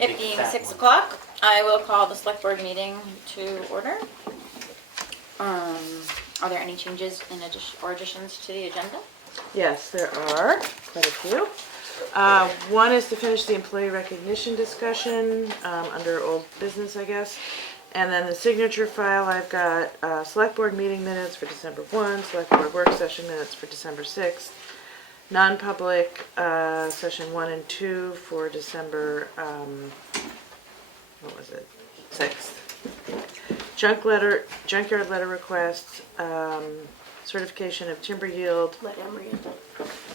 It being 6 o'clock, I will call the select board meeting to order. Are there any changes in additions to the agenda? Yes, there are quite a few. One is to finish the employee recognition discussion under old business, I guess. And then the signature file, I've got select board meeting minutes for December 1, select board work session minutes for December 6th, non-public session 1 and 2 for December, what was it, 6th. Junkyard letter requests, certification of timber yield. Let Emery in.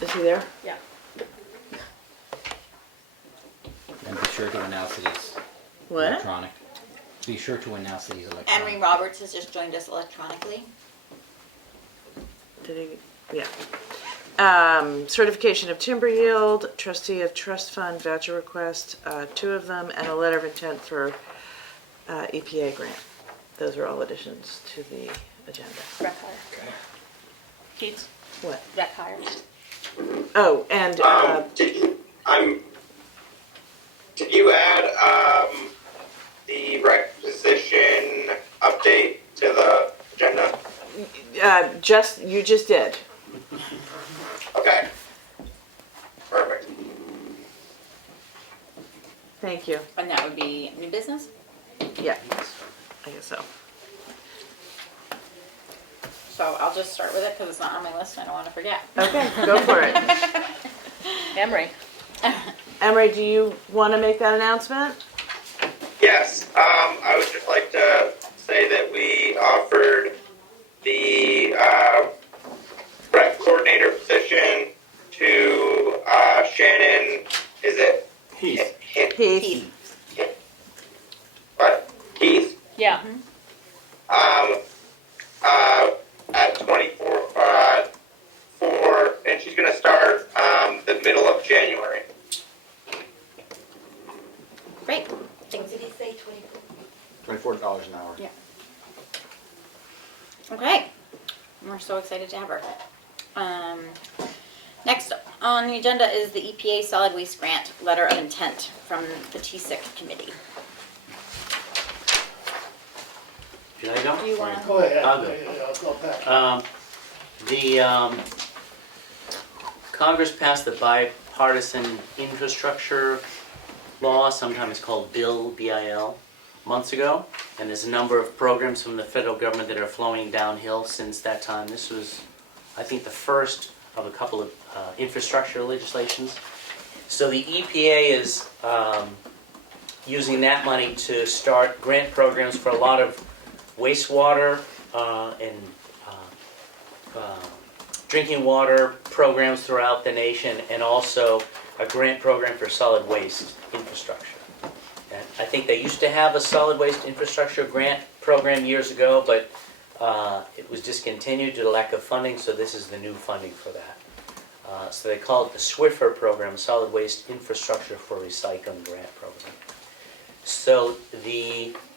Is he there? Yeah. And be sure to announce that he's What? electronic. Be sure to announce that he's electronic. Emery Roberts has just joined us electronically. Did he? Yeah. Certification of timber yield, trustee of trust fund voucher request, 2 of them, and a letter of intent for EPA grant. Those are all additions to the agenda. Rec hire. Keats? What? Rec hire. Oh, and did you add the requisition update to the agenda? you just did. Okay. Perfect. Thank you. And that would be new business? Yeah, I guess so. So I'll just start with it because it's not on my list and I don't want to forget. Okay, go for it. Emery. Emery, do you want to make that announcement? Yes, I would just like to say that we offered the rec coordinator position to Shannon. Is it Heath. Heath. What? Keith? Yeah. At 24, and she's going to start the middle of January. Great. Thanks. Did he say 24? $24 an hour. Yeah. Okay. We're so excited to have her. Next on the agenda is the EPA solid waste grant letter of intent from the T6 committee. Should I go? Do you want to? Go ahead. I'll go. I'll go back. The Congress passed the bipartisan infrastructure law, sometimes called Bill, B-I-L, months ago. And there's a number of programs from the federal government that are flowing downhill since that time. This was, I think, the first of a couple of infrastructure legislations. So the EPA is using that money to start grant programs for a lot of wastewater and drinking water programs throughout the nation, and also a grant program for solid waste infrastructure. And I think they used to have a solid waste infrastructure grant program years ago, but it was discontinued due to lack of funding, so this is the new funding for that. So they call it the SWIFR program, Solid Waste Infrastructure for Recycling Grant Program. So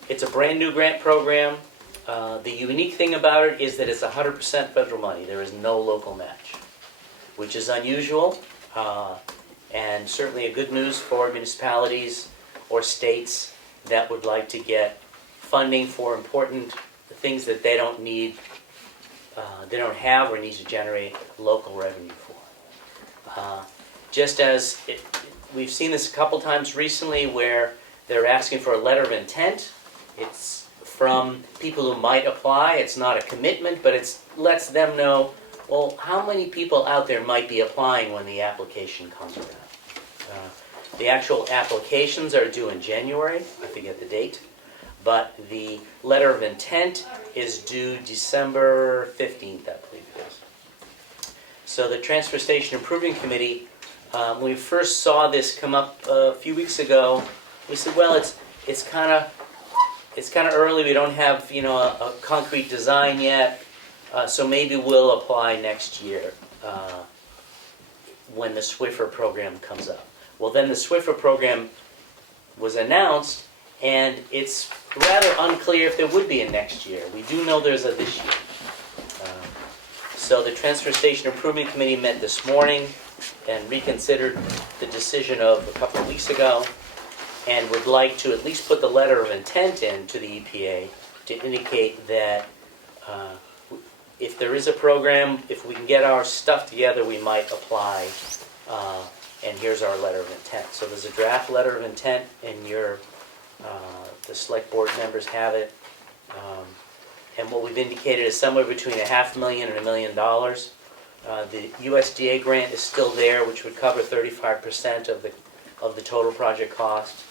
it's a brand new grant program. The unique thing about it is that it's 100% federal money. There is no local match, which is unusual, and certainly a good news for municipalities or states that would like to get funding for important things that they don't need, they don't have or need to generate local revenue for. Just as we've seen this a couple times recently where they're asking for a letter of intent. It's from people who might apply. It's not a commitment, but it lets them know, well, how many people out there might be applying when the application comes around. The actual applications are due in January, I forget the date, but the letter of intent is due December 15th, I believe it is. So the Transfer Station Improvement Committee, when we first saw this come up a few weeks ago, we said, well, it's kind of early. We don't have a concrete design yet, so maybe we'll apply next year when the SWIFR program comes up. Well, then the SWIFR program was announced, and it's rather unclear if there would be a next year. We do know there's a this year. So the Transfer Station Improvement Committee met this morning and reconsidered the decision of a couple of weeks ago. and would like to at least put the letter of intent in to the EPA to indicate that if there is a program, if we can get our stuff together, we might apply, and here's our letter of intent. So there's a draft letter of intent, and the select board members have it. And what we've indicated is somewhere between $500,000 and $1 million. The USDA grant is still there, which would cover 35% of the total project cost.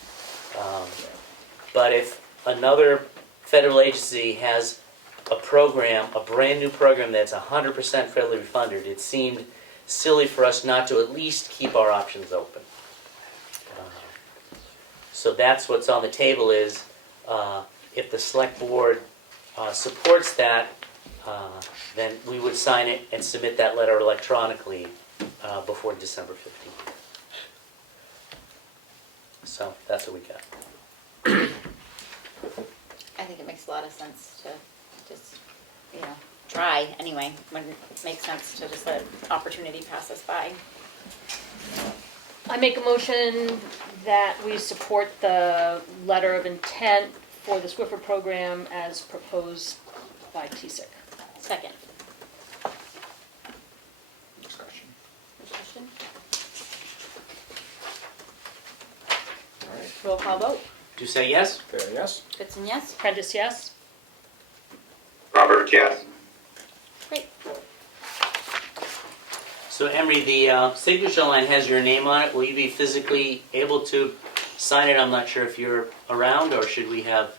But if another federal agency has a program, a brand new program that's 100% federally funded, it seemed silly for us not to at least keep our options open. So that's what's on the table is, if the select board supports that, then we would sign it and submit that letter electronically before December 15th. So that's what we got. I think it makes a lot of sense to just, try anyway. Wouldn't it make sense to just let opportunity pass us by? I make a motion that we support the letter of intent for the Swiffer program as proposed by TSIC. Second. Discussion. Discussion? All right. Roll call vote. Do you say yes? Fair, yes? Goodson, yes? Prentice, yes? Roberts, yes. Great. So Emery, the signature line has your name on it. Will you be physically able to sign it? I'm not sure if you're around, or should we have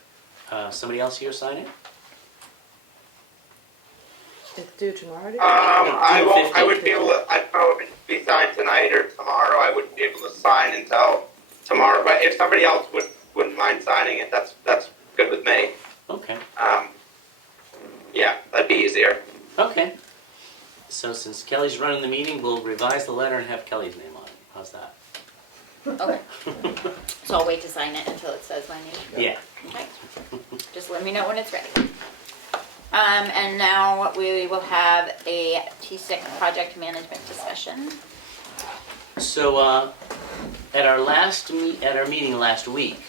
somebody else here sign it? It's due tomorrow, do you? I would be able to, I'd probably be signed tonight or tomorrow. I wouldn't be able to sign until tomorrow, but if somebody else wouldn't mind signing it, that's good with me. Okay. Yeah, that'd be easier. Okay. So since Kelly's running the meeting, we'll revise the letter and have Kelly's name on it. How's that? Okay. So I'll wait to sign it until it says my name. Yeah. Okay. Just let me know when it's ready. And now we will have a TSIC project management discussion. So at our meeting last week,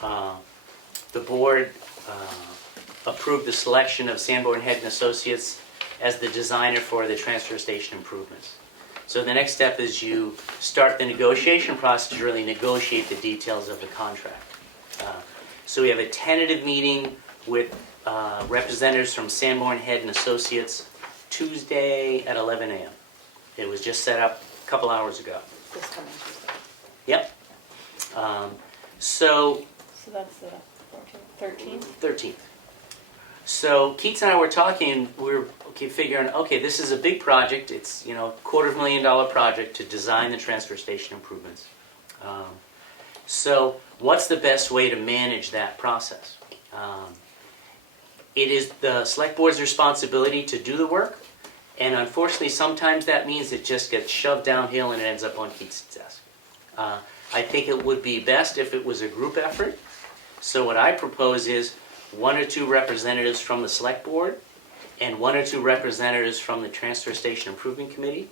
the board approved the selection of Sanborn Head and Associates as the designer for the transfer station improvements. So the next step is you start the negotiation process to really negotiate the details of the contract. So we have a tentative meeting with representatives from Sanborn Head and Associates Tuesday at 11 a.m. It was just set up a couple hours ago. This coming Tuesday. Yep. So So that's the 13th? 13th. So Keats and I were talking, we were figuring, okay, this is a big project. It's, $250,000 project to design the transfer station improvements. So what's the best way to manage that process? It is the select board's responsibility to do the work, and unfortunately sometimes that means it just gets shoved downhill and it ends up on Keats' desk. I think it would be best if it was a group effort. So what I propose is 1 or 2 representatives from the select board and 1 or 2 representatives from the transfer station improvement committee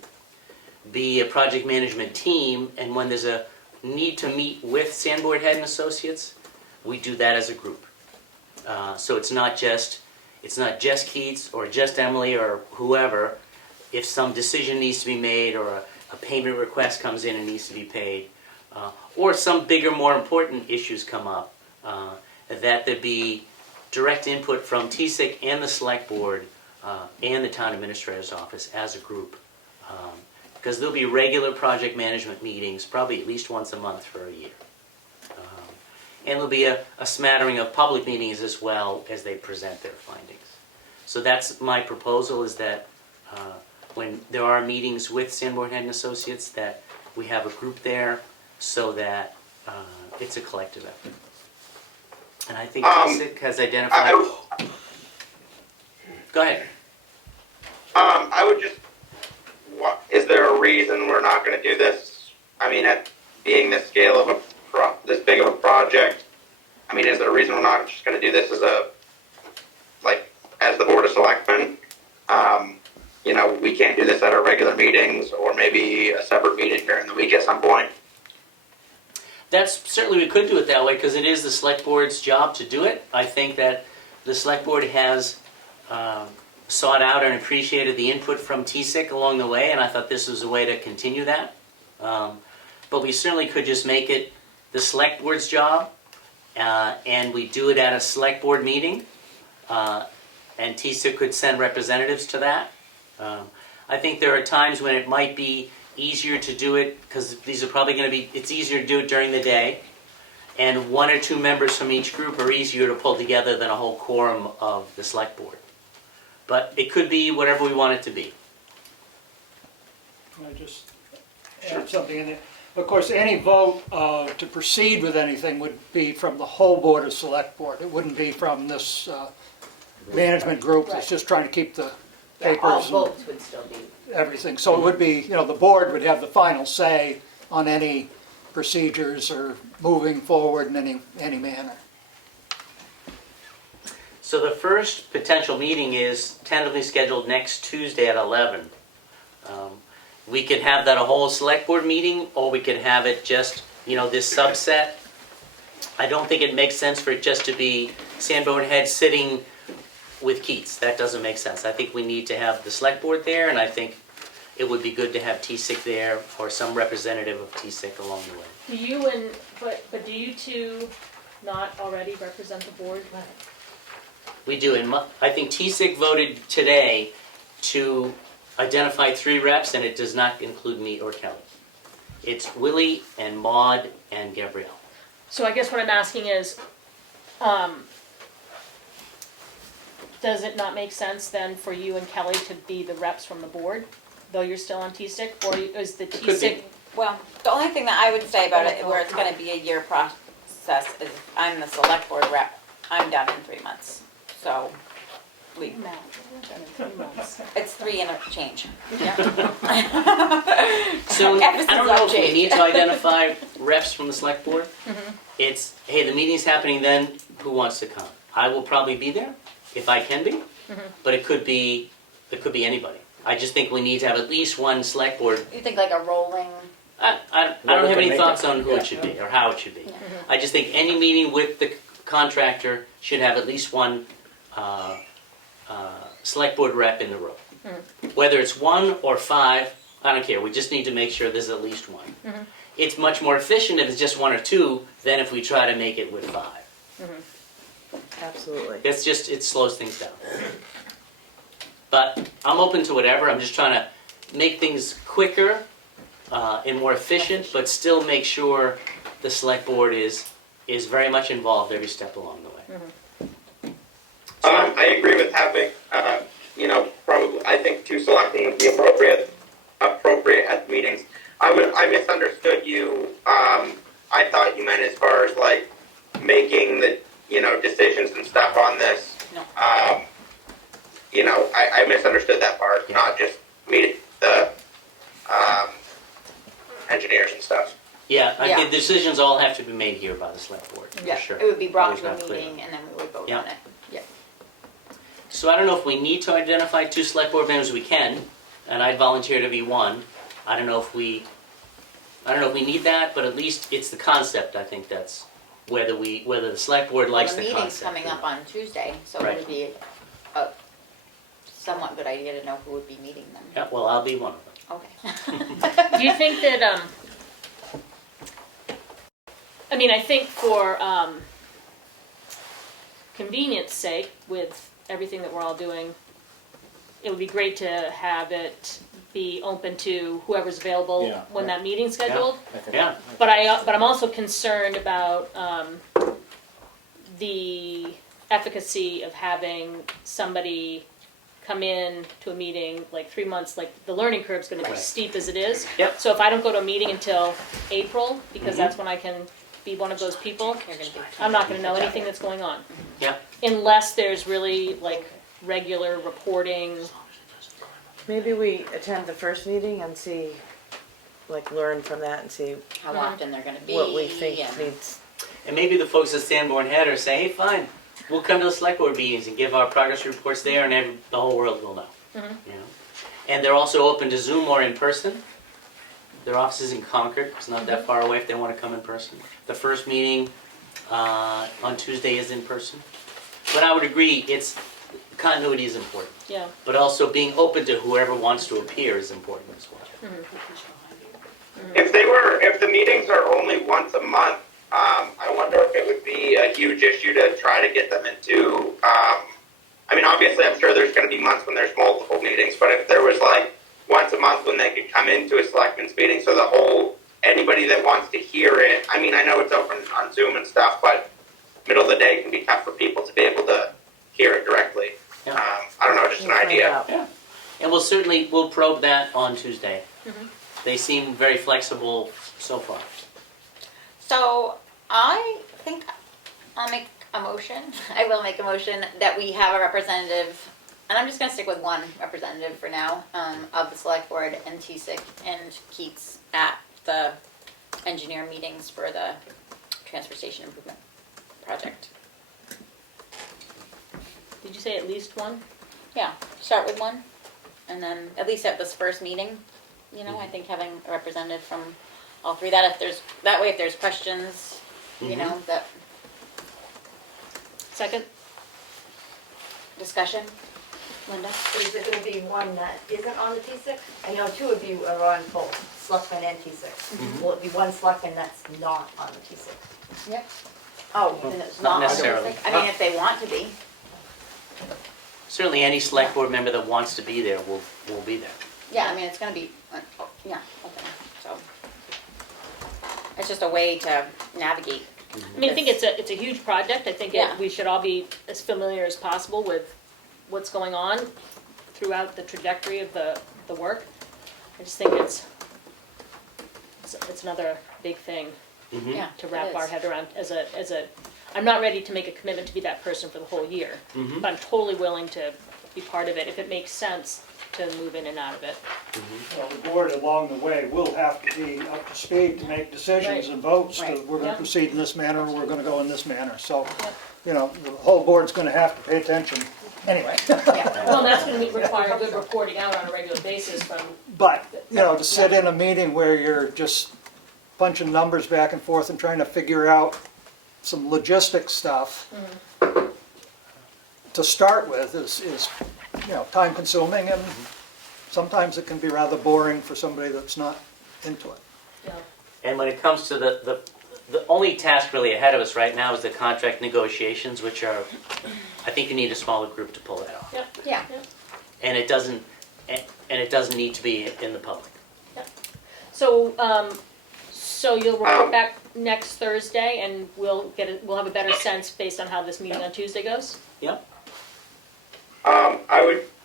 be a project management team, and when there's a need to meet with Sanborn Head and Associates, we do that as a group. So it's not just Keats or just Emily or whoever. If some decision needs to be made or a payment request comes in and needs to be paid, or some bigger, more important issues come up, that there be direct input from TSIC and the select board and the town administrator's office as a group. Because there'll be regular project management meetings, probably at least once a month for a year. And there'll be a smattering of public meetings as well as they present their findings. So that's my proposal, is that when there are meetings with Sanborn Head and Associates, that we have a group there so that it's a collective effort. And I think TSIC has identified... Go ahead. I would just, is there a reason we're not going to do this? I mean, at being this scale of this big of a project, I mean, is there a reason we're not just going to do this as as the Board of Selectmen? We can't do this at our regular meetings, or maybe a separate meeting during the week at some point. That's, certainly we could do it that way, because it is the select board's job to do it. I think that the select board has sought out and appreciated the input from TSIC along the way, and I thought this was a way to continue that. But we certainly could just make it the select board's job, and we do it at a select board meeting, and TSIC could send representatives to that. I think there are times when it might be easier to do it, because these are probably going to be, it's easier to do it during the day, and one or two members from each group are easier to pull together than a whole quorum of the select board. But it could be whatever we want it to be. Can I just add something in there? Of course, any vote to proceed with anything would be from the whole Board of Select Board. It wouldn't be from this management group that's just trying to keep the Yeah, all papers and votes would still be. everything. So it would be, the board would have the final say on any procedures or moving forward in any manner. So the first potential meeting is tentatively scheduled next Tuesday at 11. We could have that a whole select board meeting, or we could have it just, this subset. I don't think it makes sense for it just to be Sanborn Head sitting with Keats. That doesn't make sense. I think we need to have the select board there, and I think it would be good to have TSIC there, or some representative of TSIC along the way. Do you and, but do you two not already represent the board? We do, and I think TSIC voted today to identify 3 reps, and it does not include me or Kelly. It's Willie and Maud and Gabrielle. So I guess what I'm asking is, does it not make sense then for you and Kelly to be the reps from the board, though you're still on TSIC, or is the could be. TSIC? Well, the only thing that I would say about it, where it's gonna be a year process, is I'm the select board rep, I'm done in 3 months. So, Matt, we're done in 3 months. it's 3 and a change. So I don't know if we Emphasis on need to identify reps from the select board. It's, hey, the meeting's happening then, who wants to come? I will probably be there, if I can be, but it could be anybody. I just think we need to have at least one select board. You think like a rolling, I don't have any thoughts on who it should be or how it should be. I just think any meeting with the contractor should have at least one select board rep in the room. Whether it's 1 or 5, I don't care. We just need to make sure there's at least one. It's much more efficient if it's just 1 or 2 than if we try to make it with 5. Absolutely. It's just, it slows things down. But I'm open to whatever. I'm just trying to make things quicker and more efficient, but still make sure the select board is very much involved every step along the way. I agree with having, probably, I think 2 selectmen would be appropriate at meetings. I misunderstood you. I thought you meant as far as like making the, decisions and stuff on this. No. I misunderstood that part, not just meeting the engineers and stuff. Yeah, Yeah. the decisions all have to be made here by the select board, for yeah, sure. it would be brought Always to a not clear. meeting and then we would vote Yeah. on it. Yeah. So I don't know if we need to identify 2 select board members. We can, and I'd volunteer to be one. I don't know if we need that, but at least it's the concept. I think that's whether the select board likes Well, the the meeting's concept. coming up on Tuesday, so Right. it would be a somewhat good idea to know who would be meeting them. Yeah, well, I'll be one of them. Okay. Do you think that, I think for convenience sake, with everything that we're all doing, it would be great to have it be open to whoever's available Yeah. when that meeting's scheduled. I think- Yeah. But I'm also concerned about the efficacy of having somebody come in to a meeting like 3 months, like the learning curve's gonna be Right. steep as it is. Yep. So if I don't go to a meeting until April, because Mhm. that's when I can be one of those people, You're gonna be- I'm not gonna know anything that's going on. Yeah. Unless there's really like regular reporting. Maybe we attend the first meeting and see, learn from that and see How often they're gonna be. what we think and- needs. And maybe the folks at Sanborn Head are saying, hey, fine, we'll come to the select board meetings and give our progress reports there, and the whole world will know. Mhm. You know? And they're also open to Zoom or in person. Their office is in Concord, it's not that far away if they want to come in person. The first meeting on Tuesday is in person. But I would agree, continuity is important. Yeah. But also being open to whoever wants to appear is important as well. If the meetings are only once a month, I wonder if it would be a huge issue to try to get them into, I mean, obviously, I'm sure there's going to be months when there's multiple meetings, but if there was like once a month when they could come into a selectmen's meeting, so anybody that wants to hear it, I mean, I know it's open on Zoom and stuff, but middle of the day can be tough for people to be able to hear it directly. Yeah. I don't know, just an idea. Yeah. And we'll probe that on Tuesday. They seem very flexible so far. So I think I'll make a motion. I will make a motion that we have a representative, and I'm just going to stick with one representative for now, of the select board and TSIC and Keats at the engineer meetings for the transfer station improvement project. Did you say at least one? Yeah, start with one, and then at least at this first meeting, I think having a representative from all three, that way if there's questions, that Second? discussion. Linda? Is it gonna be one that isn't on the T6? I know two of you are on both, Selectmen and T6. Will it be one Selectman that's not on the T6? Yep. Oh, then it's Not not necessarily. necessarily. I mean, if they want to be. Certainly any select board member that wants to be there will be there. Yeah, I mean, it's gonna be, open, so. It's just a way to navigate. I mean, I think it's a huge project. I think Yeah. we should all be as familiar as possible with what's going on throughout the trajectory of the work. I just think it's another big thing Yeah. to wrap it our is. head around I'm not ready to make a commitment to be that person for the whole year, but I'm totally willing to be part of it if it makes sense to move in and out of it. Well, the board along the way will have to be up to speed to make decisions Right. and votes. Right. We're going Yeah. to proceed in this manner, or we're going to go in this manner. So, Yep. the whole board's going to have to pay attention anyway. Yeah. Well, that's gonna require good reporting out on a regular basis from, But, to sit in a meeting where you're just punching numbers back and forth and trying to figure out some logistic stuff to start with is time consuming, and sometimes it can be rather boring for somebody that's not into it. And when it comes to the only task really ahead of us right now is the contract negotiations, which are, I think you need a smaller group to pull that off. Yeah. And it doesn't need to be in the public. so you'll report back next Thursday and we'll have a better sense based on how this meeting on Tuesday goes? Yep.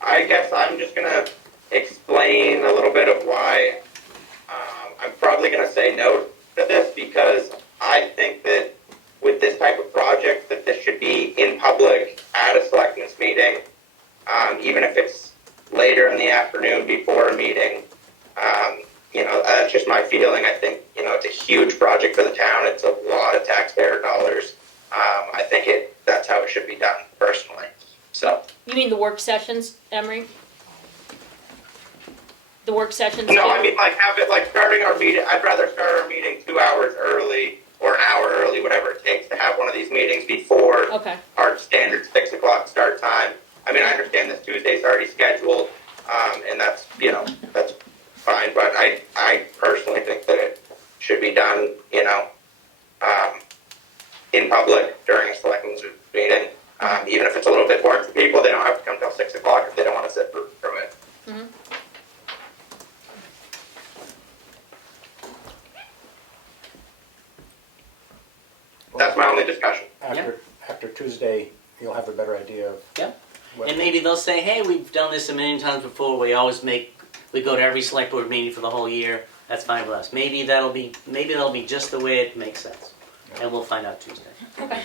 I guess I'm just gonna explain a little bit of why I'm probably gonna say no to this, because I think that with this type of project that this should be in public at a selectmen's meeting, even if it's later in the afternoon before a meeting. That's just my feeling. I think, it's a huge project for the town. It's a lot of taxpayer dollars. I think that's how it should be done, personally. So. You mean the work sessions, Emery? The work sessions? No, I mean, have it starting our meeting. I'd rather start our meeting 2 hours early or an hour early, whatever it takes to have one of these meetings before Okay. our standard 6 o'clock start time. I mean, I understand this Tuesday's already scheduled, and that's fine, but I personally think that it should be done, in public during a selectmen's meeting. Even if it's a little bit boring for people, they don't have to come till 6 o'clock if they don't want to sit through it. That's my only discussion. After Tuesday, you'll have a better idea of. Yep. what- And maybe they'll say, hey, we've done this a million times before, we go to every select board meeting for the whole year, that's fine with us. Maybe that'll be just the way it makes sense. And we'll find out Tuesday. Okay.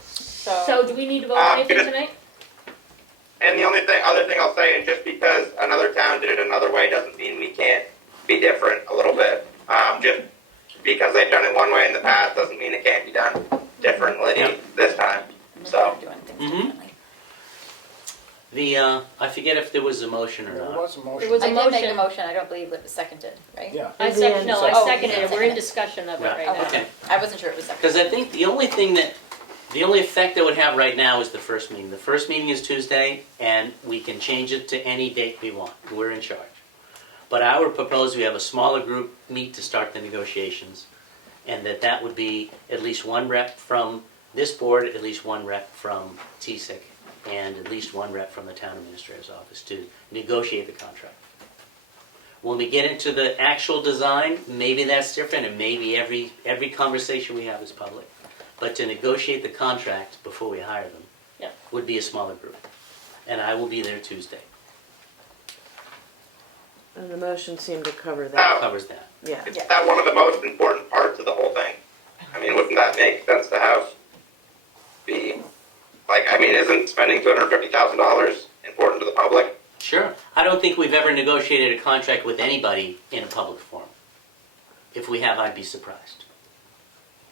So, So do we need to vote on anything tonight? And the other thing I'll say, and just because another town did it another way doesn't mean we can't be different a little bit. Just because they've done it one way in the past doesn't mean it can't be done differently Yep. this time. So, doing things Mhm. differently. I forget if there was a motion or There not. was a motion. There was a I did make a motion. motion, I don't believe it was seconded, right? Yeah. I Is the second, end no, I Oh, seconded yeah. it, we're in discussion of it Yeah. right now. Okay. I wasn't sure it was seconded. Because I think the only effect that would have right now is the first meeting. The first meeting is Tuesday, and we can change it to any date we want. We're in charge. But I would propose we have a smaller group meet to start the negotiations, and that would be at least one rep from this board, at least one rep from TSIC, and at least one rep from the town administrator's office to negotiate the contract. When we get into the actual design, maybe that's different, and maybe every conversation we have is public. But to negotiate the contract before we hire them Yep. would be a smaller group. And I will be there Tuesday. And the motion seemed to cover that, Now, Covers that. yeah. is that one of the most important parts of the whole thing? I mean, wouldn't that make sense to have be, like, I mean, isn't spending $250,000 important to the public? Sure. I don't think we've ever negotiated a contract with anybody in a public forum. If we have, I'd be surprised.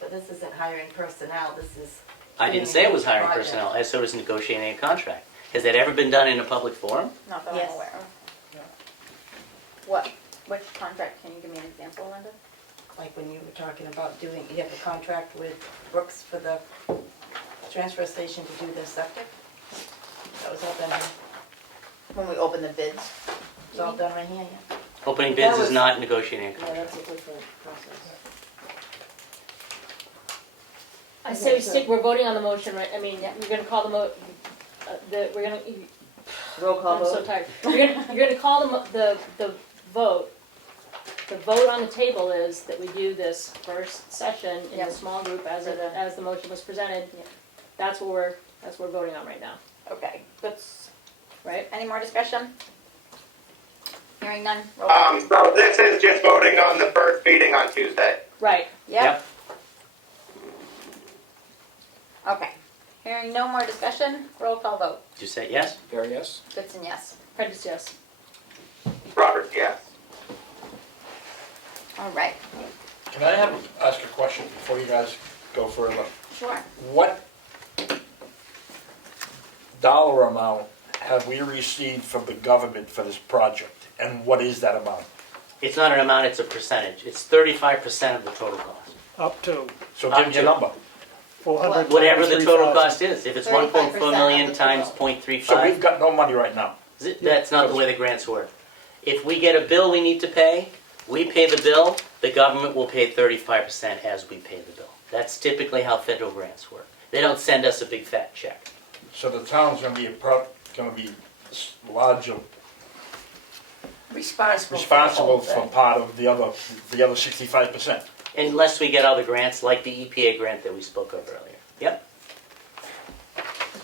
But this isn't hiring personnel, this is. I didn't say it was hiring Project. personnel. I said it was negotiating a contract. Has that ever been done in a public forum? Not that I'm Yes. aware of. Which contract, can you give me an example, Linda? Like when you were talking about doing, you have a contract with Brooks for the transfer station to do their septic? That was all done here, When we open the bids? it's all done right here, yeah. Opening That bids is was- not negotiating a Yeah, contract. that's a different process. I say we stick, we're voting on the motion, right, I mean, you're gonna call we're gonna, Roll call I'm so vote? tired. You're gonna call the vote. The vote on the table is that we do this first session in Yep. a small group as For the- as the motion was presented. Yep. That's what we're voting on right now, Okay, that's, right? any more discussion? Hearing none, roll call. So this is just voting on the first meeting on Tuesday. Right. Yep, okay. Hearing no more discussion, roll call vote. Did you say yes? Gary, yes? Goodson, yes. Prentice, yes. Robert, yes. All right, Can I ask a question before you guys go further? sure. What dollar amount have we received from the government for this project? And what is that amount? It's not an amount, it's a percentage. It's 35% of the total cost. Up to So give me a number. 400. Whatever the total cost is. If it's 1.4 35% million of the times total. 0.35. So we've got no money right now. That's not the way the grants work. If we get a bill we need to pay, we pay the bill, the government will pay 35% as we pay the bill. That's typically how federal grants work. They don't send us a big fat check. So the town's gonna be large, responsible for part of the other 65%. Unless we get other grants like the EPA grant that we spoke of earlier. Yep.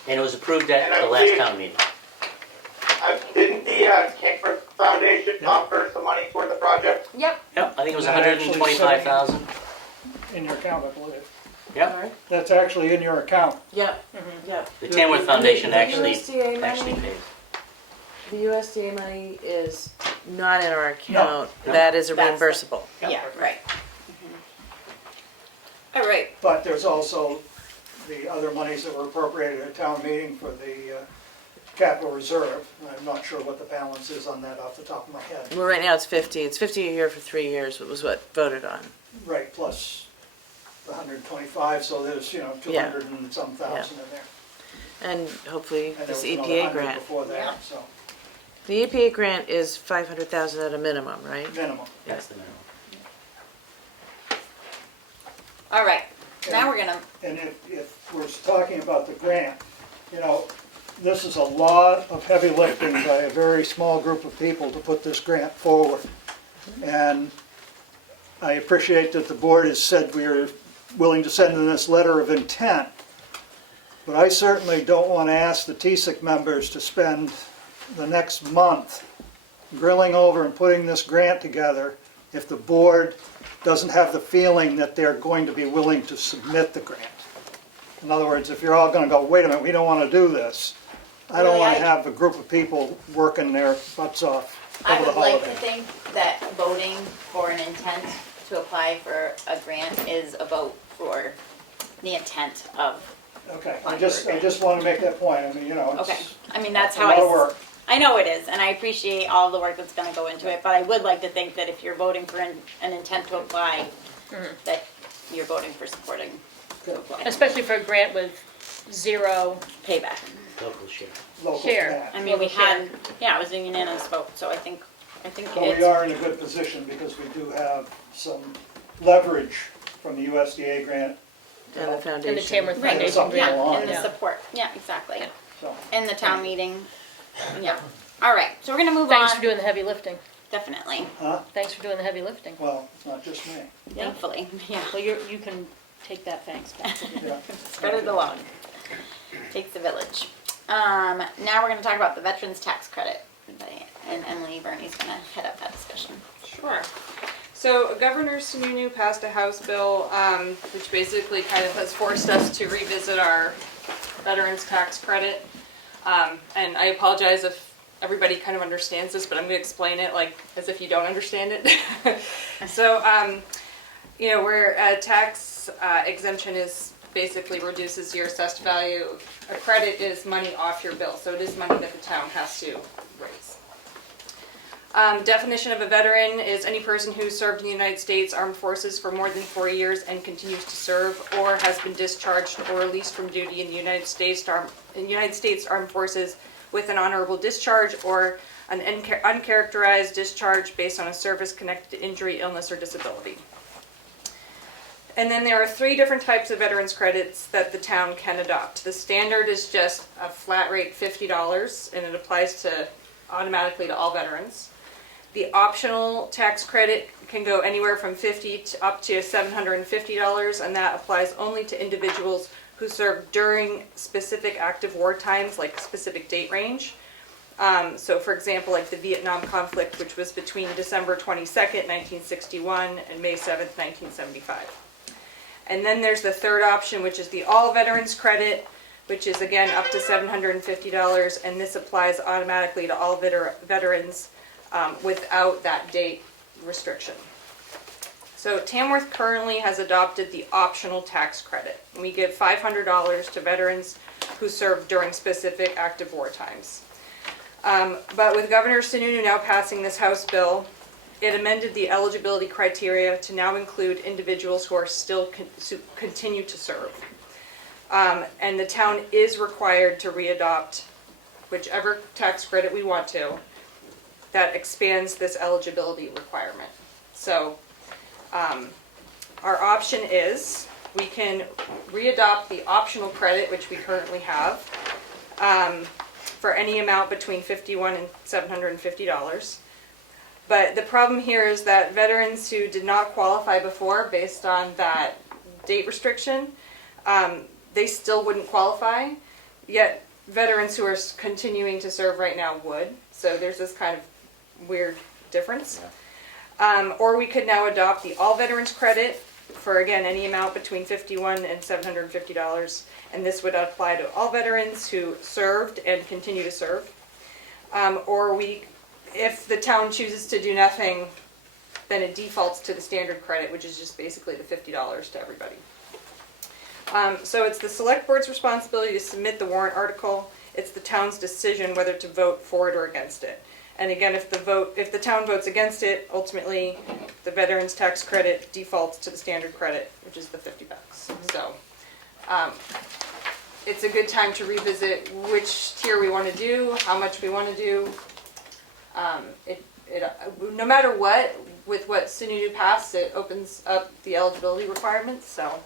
And it was approved at the last town meeting. Didn't the Tamworth Foundation offer some money for the project? Yep, Yep, I think it was That actually 125,000. In your account, I believe. Yep. Sorry? That's actually in your account. Yep, yep. The Tamworth Foundation The actually USDA pays. money, the USDA money is not in our account, No. that is That's the- reimbursable. yeah, right. All right, But there's also the other monies that were appropriated at town meeting for the capital reserve. I'm not sure what the balance is on that off the top of my head. Well, right now it's 50 a year for 3 years, was what voted on. Right, plus the 125, so there's, Yeah. 200 and some thousand in there. And hopefully And there this was another EPA 100 grant. before Yeah. that, so The EPA grant is 500,000 at a minimum, right? minimum. That's the minimum. all right. Now we're gonna, And if we're talking about the grant, this is a lot of heavy lifting by a very small group of people to put this grant forward. And I appreciate that the board has said we are willing to send in this letter of intent. But I certainly don't want to ask the TSIC members to spend the next month grilling over and putting this grant together if the board doesn't have the feeling that they're going to be willing to submit the grant. In other words, if you're all going to go, wait a minute, we don't want to do this, I don't Really, want to I- have a group of people working their butts off I over the would like to holiday. think that voting for an intent to apply for a grant is a vote for the intent of Okay, apply I for just, a I grant. just wanna make that point, I mean, Okay, it's I mean, that's a how lot of work. I know it is, and I appreciate all the work that's gonna go into it, but I would like to think that if you're voting for an intent to apply, that you're voting for supporting to apply. Especially for a grant with zero, Payback. Local share. Local Share. match. I mean, we Local share. had, yeah, it was a unanimous vote, so I think But we it's, are in a good position because we do have some leverage from the USDA grant. to And the help. foundation. and the Tamworth Right. Foundation Something grant. along. and the Yeah. support, yeah, exactly. Yeah. So, In the town meeting, yeah. All right, so we're gonna move on. Thanks for doing the heavy lifting. Definitely, huh? Thanks for doing the heavy lifting. Well, it's not just me. thankfully, yeah. Well, you can take that thanks back. Yeah. Spread it along. Takes a village. Now we're gonna talk about the veterans tax credit. And Emily Burney's gonna head up that discussion. Sure. So Governor Sununu passed a House bill, which basically kind of has forced us to revisit our veterans tax credit. And I apologize if everybody kind of understands this, but I'm gonna explain it like as if you don't understand it. So, where a tax exemption is basically reduces your assessed value, a credit is money off your bill, so it is money that the town has to raise. Definition of a veteran is any person who served in the United States Armed Forces for more than 4 years and continues to serve, or has been discharged or released from duty in the United States Armed Forces with an honorable discharge or an uncharacterized discharge based on a service-connected injury, illness, or disability. And then there are 3 different types of veterans credits that the town can adopt. The standard is just a flat rate $50, and it applies automatically to all veterans. The optional tax credit can go anywhere from $50 to up to $750, and that applies only to individuals who served during specific active war times, like a specific date range. So for example, like the Vietnam conflict, which was between December 22nd, 1961 and May 7th, 1975. And then there's the third option, which is the all veterans credit, which is again up to $750, and this applies automatically to all veterans without that date restriction. So Tamworth currently has adopted the optional tax credit. And we give $500 to veterans who served during specific active war times. But with Governor Sununu now passing this House bill, it amended the eligibility criteria to now include individuals who are still continue to serve. And the town is required to readopt whichever tax credit we want to that expands this eligibility requirement. So our option is we can readopt the optional credit, which we currently have, for any amount between $51 and $750. But the problem here is that veterans who did not qualify before based on that date restriction, they still wouldn't qualify, yet veterans who are continuing to serve right now would. So there's this kind of weird difference. Or we could now adopt the all veterans credit for, again, any amount between $51 and $750, and this would apply to all veterans who served and continue to serve. Or if the town chooses to do nothing, then it defaults to the standard credit, which is just basically the $50 to everybody. So it's the select board's responsibility to submit the warrant article. It's the town's decision whether to vote for it or against it. And again, if the town votes against it, ultimately the veterans tax credit defaults to the standard credit, which is the $50. So it's a good time to revisit which tier we want to do, how much we want to do. No matter what, with what Sununu passed, it opens up the eligibility requirements, so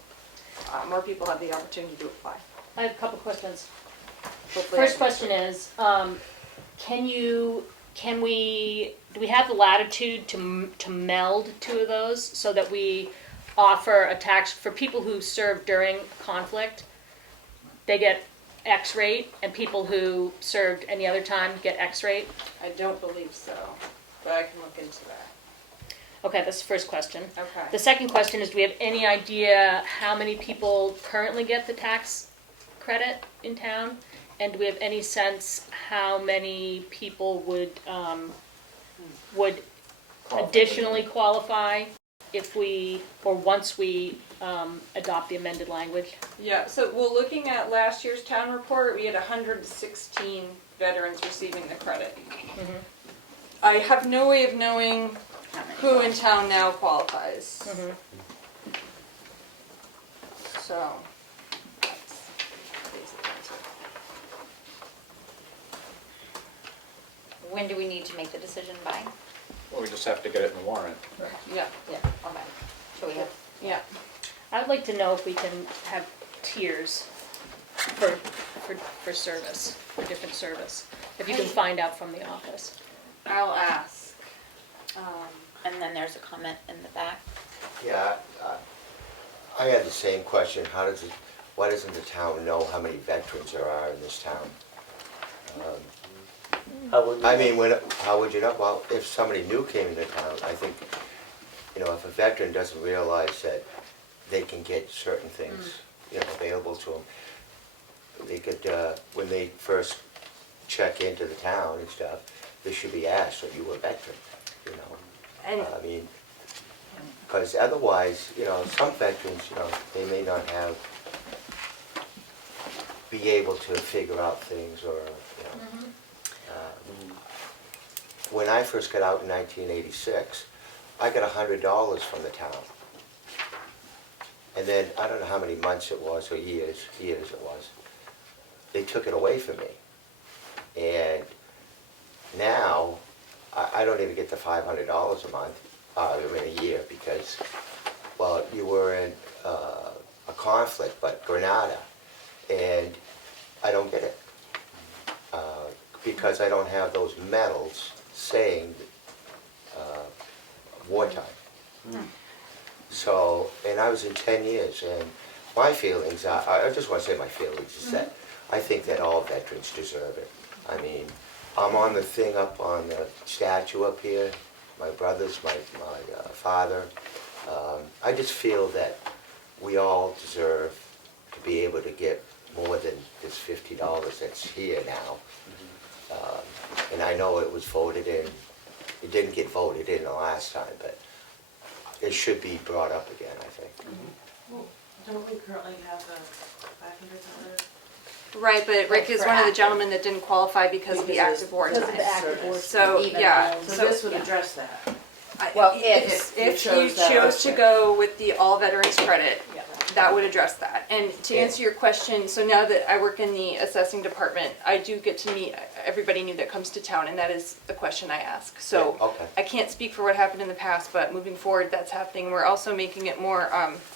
more people have the opportunity to apply. I have a couple questions. Hopefully First question is, do we have the latitude to meld 2 of those so that we offer a tax for people who served during conflict? They get X rate, and people who served any other time get X rate? I don't believe so, but I can look into that. Okay, that's the first question. Okay. The second question is, do we have any idea how many people currently get the tax credit in town? And do we have any sense how many people would additionally qualify if we, or once we adopt the amended language? Yeah, so well, looking at last year's town report, we had 116 veterans receiving the credit. I have no way of knowing who in town now qualifies. So, that's basically it. When do we need to make the decision by? Well, we just have to get it in the warrant. Yeah, Yeah, okay. Should we have? yeah. I'd like to know if we can have tiers for service, for different service, if you can find out from the office. I'll ask. And then there's a comment in the back. Yeah, I had the same question. Why doesn't the town know how many veterans there are in this town? How would we- I mean, how would you know? Well, if somebody new came into town, I think, if a veteran doesn't realize that they can get certain things, available to them, they could, when they first check into the town and stuff, they should be asked, are you a veteran? And I mean, because otherwise, some veterans, they may not be able to figure out things or, when I first got out in 1986, I got $100 from the town. And then, I don't know how many months it was, or years it was, they took it away from me. And now, I don't even get the $500 a month, in a year, because, well, you were in a conflict, but Grenada, and I don't get it. Because I don't have those medals saying wartime. So, and I was in 10 years, and my feelings are, I just want to say my feelings is that I think that all veterans deserve it. I mean, I'm on the thing up on the statue up here, my brothers, my father. I just feel that we all deserve to be able to get more than this $50 that's here now. And I know it was voted in, it didn't get voted in the last time, but it should be brought up again, I think. Well, don't we currently have a $500? Right, but Rick Like is for one of the active. gentlemen that didn't qualify because of the Because active war because of time. the active war So, Even yeah, though- So this would address that. Well, if you you chose that chose to option. go with the all veterans credit, Yeah. that would address that. And to Yeah. answer your question, so now that I work in the assessing department, I do get to meet everybody new that comes to town, and that is the question I ask. So Yeah, okay. I can't speak for what happened in the past, but moving forward, that's happening. We're also making it more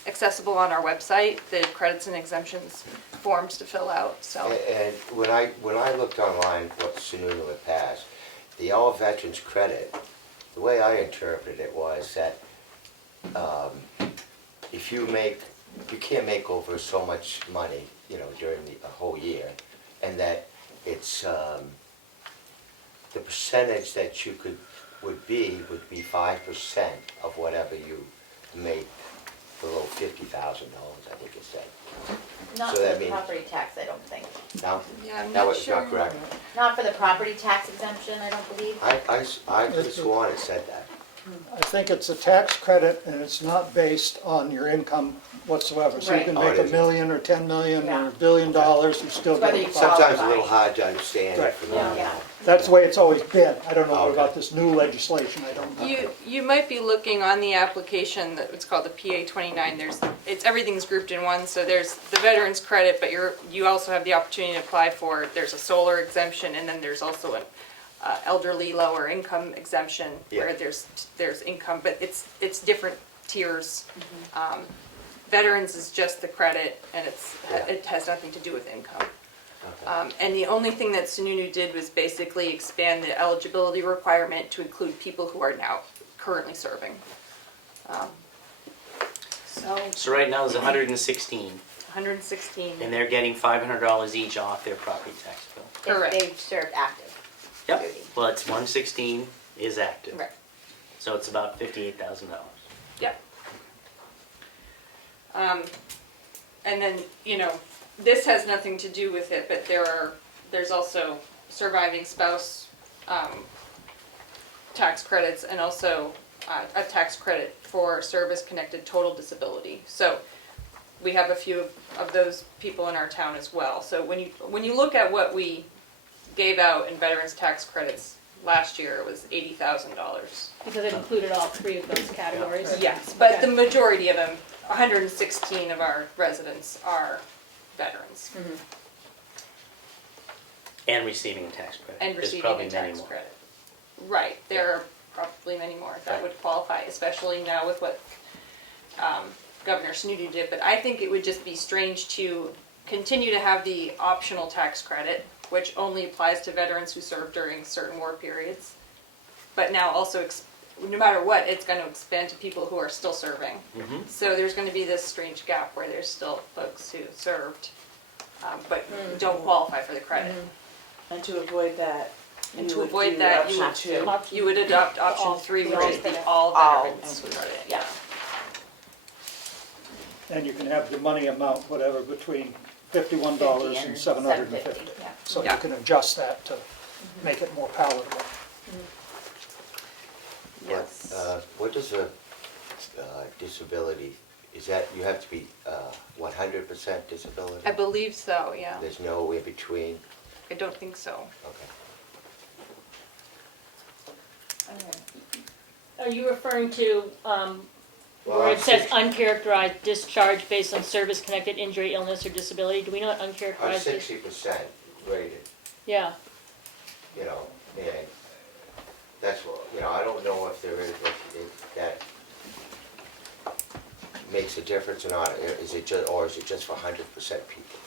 accessible on our website, the credits and exemptions forms to fill out, so. And when I looked online what Sununu had passed, the all veterans credit, the way I interpreted it was that if you can't make over so much money, during the whole year, and that it's the percentage that you would be 5% of whatever you make below $50,000, I think it said. Not So for that the means- property tax, I don't think. No, Yeah, I'm that not was sure. not correct. Not for the property tax exemption, I don't believe. I could have sworn it said that. I think it's a tax credit and it's not based on your income whatsoever. So you Right. can Oh, make it $1 isn't. million or 10 million Yeah. or $1 billion, you still Whether get you the qualify. Sometimes a little hard to understand it for me. Yeah. That's the way it's always been. I don't know Okay. about this new legislation, I don't know. You might be looking on the application that it's called the PA 29. Everything's grouped in one. So there's the veterans credit, but you also have the opportunity to apply for. There's a solar exemption, and then there's also an elderly lower income exemption where Yeah. there's income, but it's different tiers. Veterans is just the credit, and Yeah. it has nothing to do with income. Okay. And the only thing that Sununu did was basically expand the eligibility requirement to include people who are now currently serving. So right now there's 116, 116. and they're getting $500 each off their property tax bill. Correct. If they've served active Yep. duty. Well, it's 116 is active. Right. So it's about $58,000. Yep. And then, this has nothing to do with it, but there's also surviving spouse tax credits and also a tax credit for service-connected total disability. So we have a few of those people in our town as well. So when you look at what we gave out in veterans tax credits last year, it was $80,000. Because it included all three of those categories? Yes, but Okay. the majority of them, 116 of our residents are veterans And receiving a tax credit. and There's receiving probably a many tax more. credit. Right, there are probably many more that would qualify, especially now with what Governor Snooty did. But I think it would just be strange to continue to have the optional tax credit, which only applies to veterans who served during certain war periods. But now also, no matter what, it's going to expand to people who are still serving. So there's going to be this strange gap where there's still folks who served, but don't qualify for the credit. And to avoid that, And you to would avoid do that, you option would, two. you would adopt All option 3, which all is the credit. all All veterans included, credit. yeah. And you can have the money amount, whatever, between $51 and $750. Yeah. So you Yeah. can adjust that to make it more palatable. Yes. What does a disability, is that, you have to be 100% disability? I believe so, yeah. There's no in between? I don't think so. Okay. Are you referring to, Well, where it I'm says six- uncharacterized discharge based on service-connected injury, illness, or disability? Do we know what I'm uncharacterized is? 60% rated, Yeah, you know, and that's what, you know, I don't know if there is, if that makes a difference or not. Is it just, or is it just for 100% people?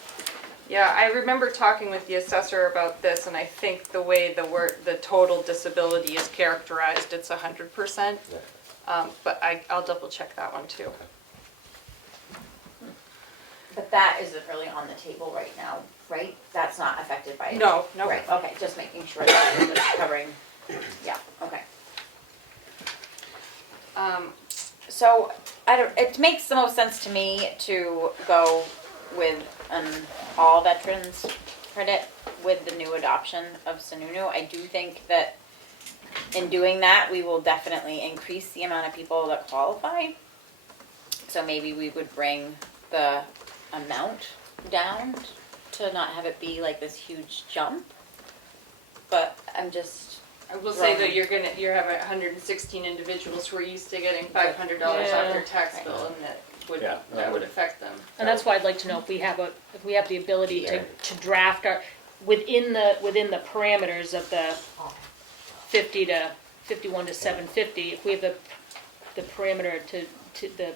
Yeah, I remember talking with the assessor about this, and I think the way the total disability is characterized, it's 100%. Yeah. But I'll double check that one too. But that isn't really on the table right now, right? That's not affected by it? No, no. Right, okay, just making sure that it's covering, yeah, okay. So, it makes the most sense to me to go with an all veterans credit with the new adoption of Sununu. I do think that in doing that, we will definitely increase the amount of people that qualify. So maybe we would bring the amount down to not have it be like this huge jump. But I'm just, I will say that you're having 116 individuals who are used to getting $500 off their tax bill, and that would affect them. and that's why I'd like to know if we have the ability to draft our, within the parameters of the 50 to 51 to 750, if we have the parameter to the,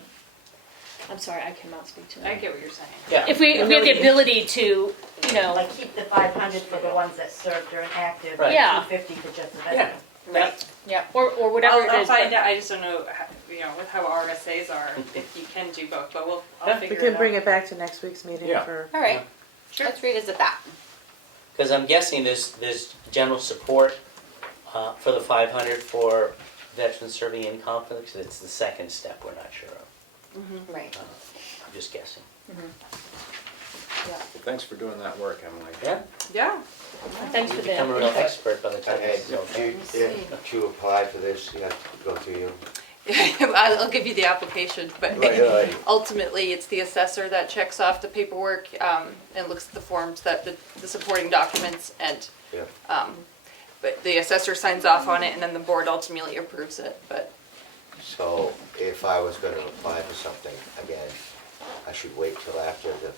I'm sorry, I cannot speak I tonight. get what you're saying. Yeah. If we have the ability to, you know, Like keep the 500 for the ones that served during active, Right. Yeah. 250 for just the veteran. right, yeah. or whatever it I'll is. find but- out. I just don't know, with how RSAs are, if you can do both. But I'll We figure can it bring out. it back to next week's meeting Yeah. for, All right, let's revisit that. Because I'm guessing there's general support for the 500 for veterans serving in conflicts. It's the second step we're not sure of. Right. I'm just guessing. Thanks for doing that work, Emily. Yeah, Yeah. Thanks you for the become a real input. expert by the time Okay, this is over. did you apply for this? You have to go through you? I'll give you the application, but Right. ultimately it's the assessor that checks off the paperwork and looks at the forms, the supporting documents, and Yeah. but the assessor signs off on it, and then the board ultimately approves it. But So if I was gonna apply for something again, I should wait till after the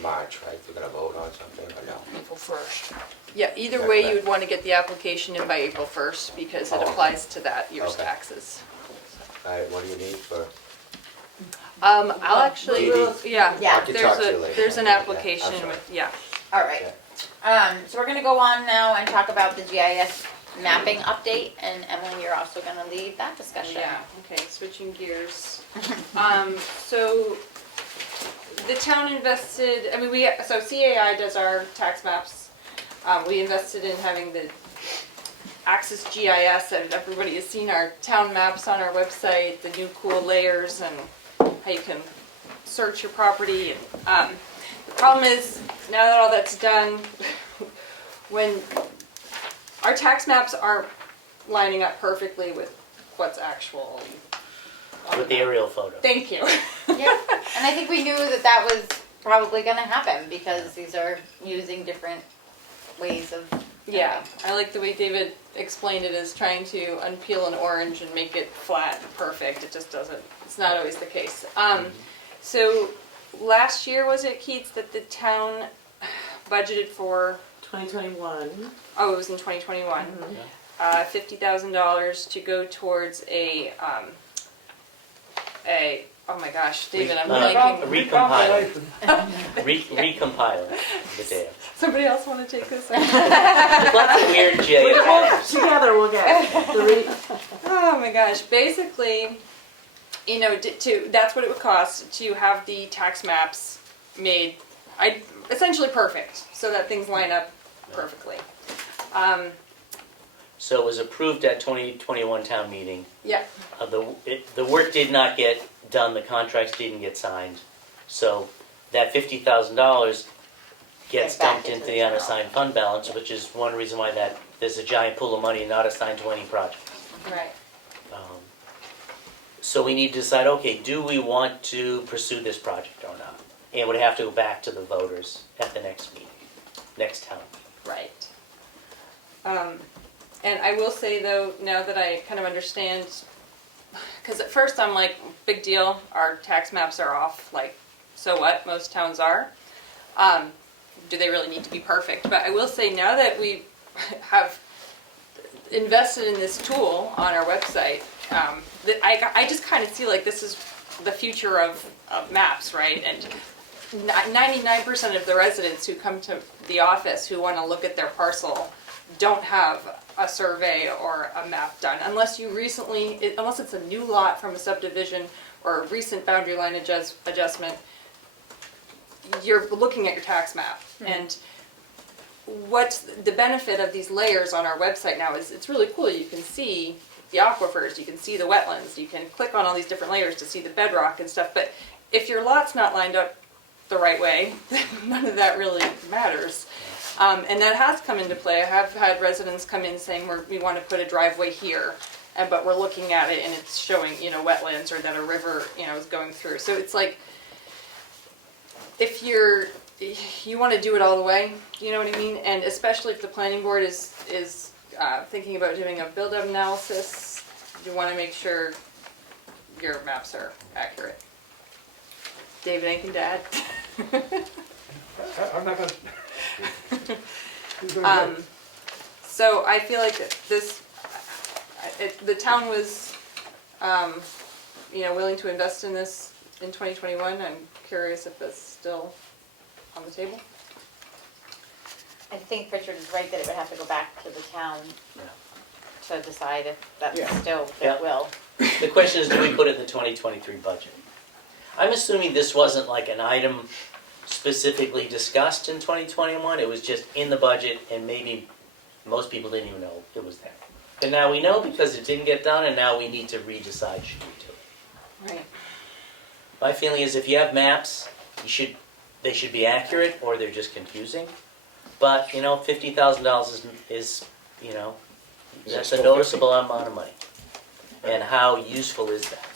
March, right? We're gonna vote on something or no? April 1st. Yeah, either way, you would want to get the application in by April 1st because it applies to that year's Okay. taxes. All right, what do you need for? I'll actually, Yeah. I can talk to you later. there's an Yeah, I'm application sorry. with, yeah. All right. So we're gonna go on now and talk about the GIS mapping update, and Emily, you're also gonna lead that discussion. Yeah, okay, switching gears. So the town invested, so CAI does our tax maps. We invested in having the Access GIS, and everybody has seen our town maps on our website, the new cool layers and how you can search your property. The problem is, now that all that's done, when our tax maps aren't lining up perfectly with what's actual. With the aerial photo. Thank you. Yeah, and I think we knew that that was probably gonna happen because these are using different ways of. Yeah, I like the way David explained it as trying to unpeel an orange and make it flat and perfect. It just doesn't, it's not always the case. So last year, was it, Keats, that the town budgeted for, 2021. oh, it was in 2021, $50,000 to go towards oh my gosh, David, I'm blanking. Recompiling. Recompiling the data. Somebody else want to take this? Lots of weird J. Together we'll get it. Oh my gosh, basically, you know, that's what it would cost to have the tax maps made, essentially perfect, so that things line up perfectly. So it was approved at 2021 town meeting. Yeah, The work did not get done, the contracts didn't get signed. So that $50,000 gets back dumped into into the the general. unassigned fund balance, which is one reason why there's a giant pool of money not assigned to any project. right. So we need to decide, okay, do we want to pursue this project or not? And would have to go back to the voters at the next meeting, next town. Right. And I will say though, now that I kind of understand, because at first I'm like, big deal, our tax maps are off, like, so what, most towns are. Do they really need to be perfect? But I will say now that we have invested in this tool on our website, I just kind of see like this is the future of maps, right? And 99% of the residents who come to the office who want to look at their parcel don't have a survey or a map done unless it's a new lot from a subdivision or a recent boundary line adjustment. You're looking at your tax map. And what's the benefit of these layers on our website now is it's really cool. You can see the aquifers, you can see the wetlands, you can click on all these different layers to see the bedrock and stuff. But if your lot's not lined up the right way, then none of that really matters. And that has come into play. I have had residents come in saying we want to put a driveway here, but we're looking at it and it's showing, wetlands or that a river, is going through. So it's like, if you want to do it all the way, you know what I mean? And especially if the planning board is thinking about doing a build-up analysis, you want to make sure your maps are accurate. David, anything to add? I'm not gonna. So I feel like the town was, willing to invest in this in 2021. I'm curious if that's still on the table. I think Richard is right that it would have to go back to the town to decide if that's still their will. The question is, do we put it in the 2023 budget? I'm assuming this wasn't like an item specifically discussed in 2021. It was just in the budget, and maybe most people didn't even know it was there. But now we know because it didn't get done, and now we need to redecide should we do it. Right. My feeling is if you have maps, they should be accurate or they're just confusing. But $50,000 is that's a noticeable amount of money. And how useful is that?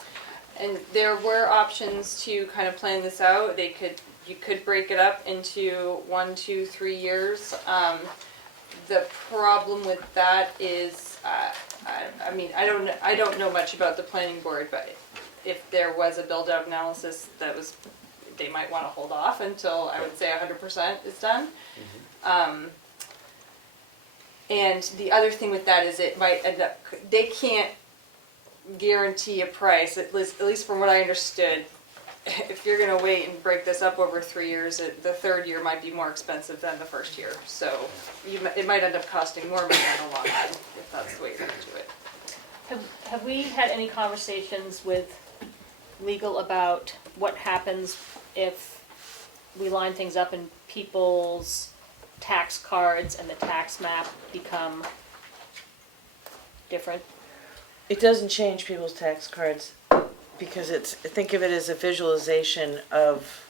And there were options to kind of plan this out. You could break it up into 1, 2, 3 years. The problem with that is, I don't know much about the planning board, but if there was a build-out analysis they might want to hold off until I would say 100% is done. And the other thing with that is it might end up, they can't guarantee a price, at least from what I understood. If you're going to wait and break this up over 3 years, the third year might be more expensive than the first year. So it might end up costing more money in the long run if that's the way you're going to do it. Have we had any conversations with legal about what happens if we line things up and people's tax cards and the tax map become different? It doesn't change people's tax cards because think of it as a visualization of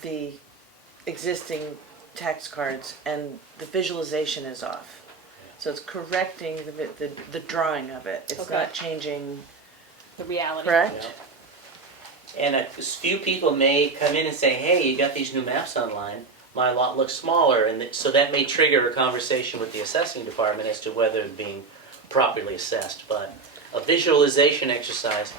the existing tax cards, and the visualization is off. So it's correcting the drawing of it. It's Okay. not changing, The reality. correct? And a few people may come in and say, hey, you got these new maps online, my lot looks smaller, and so that may trigger a conversation with the assessing department as to whether it's being properly assessed. But a visualization exercise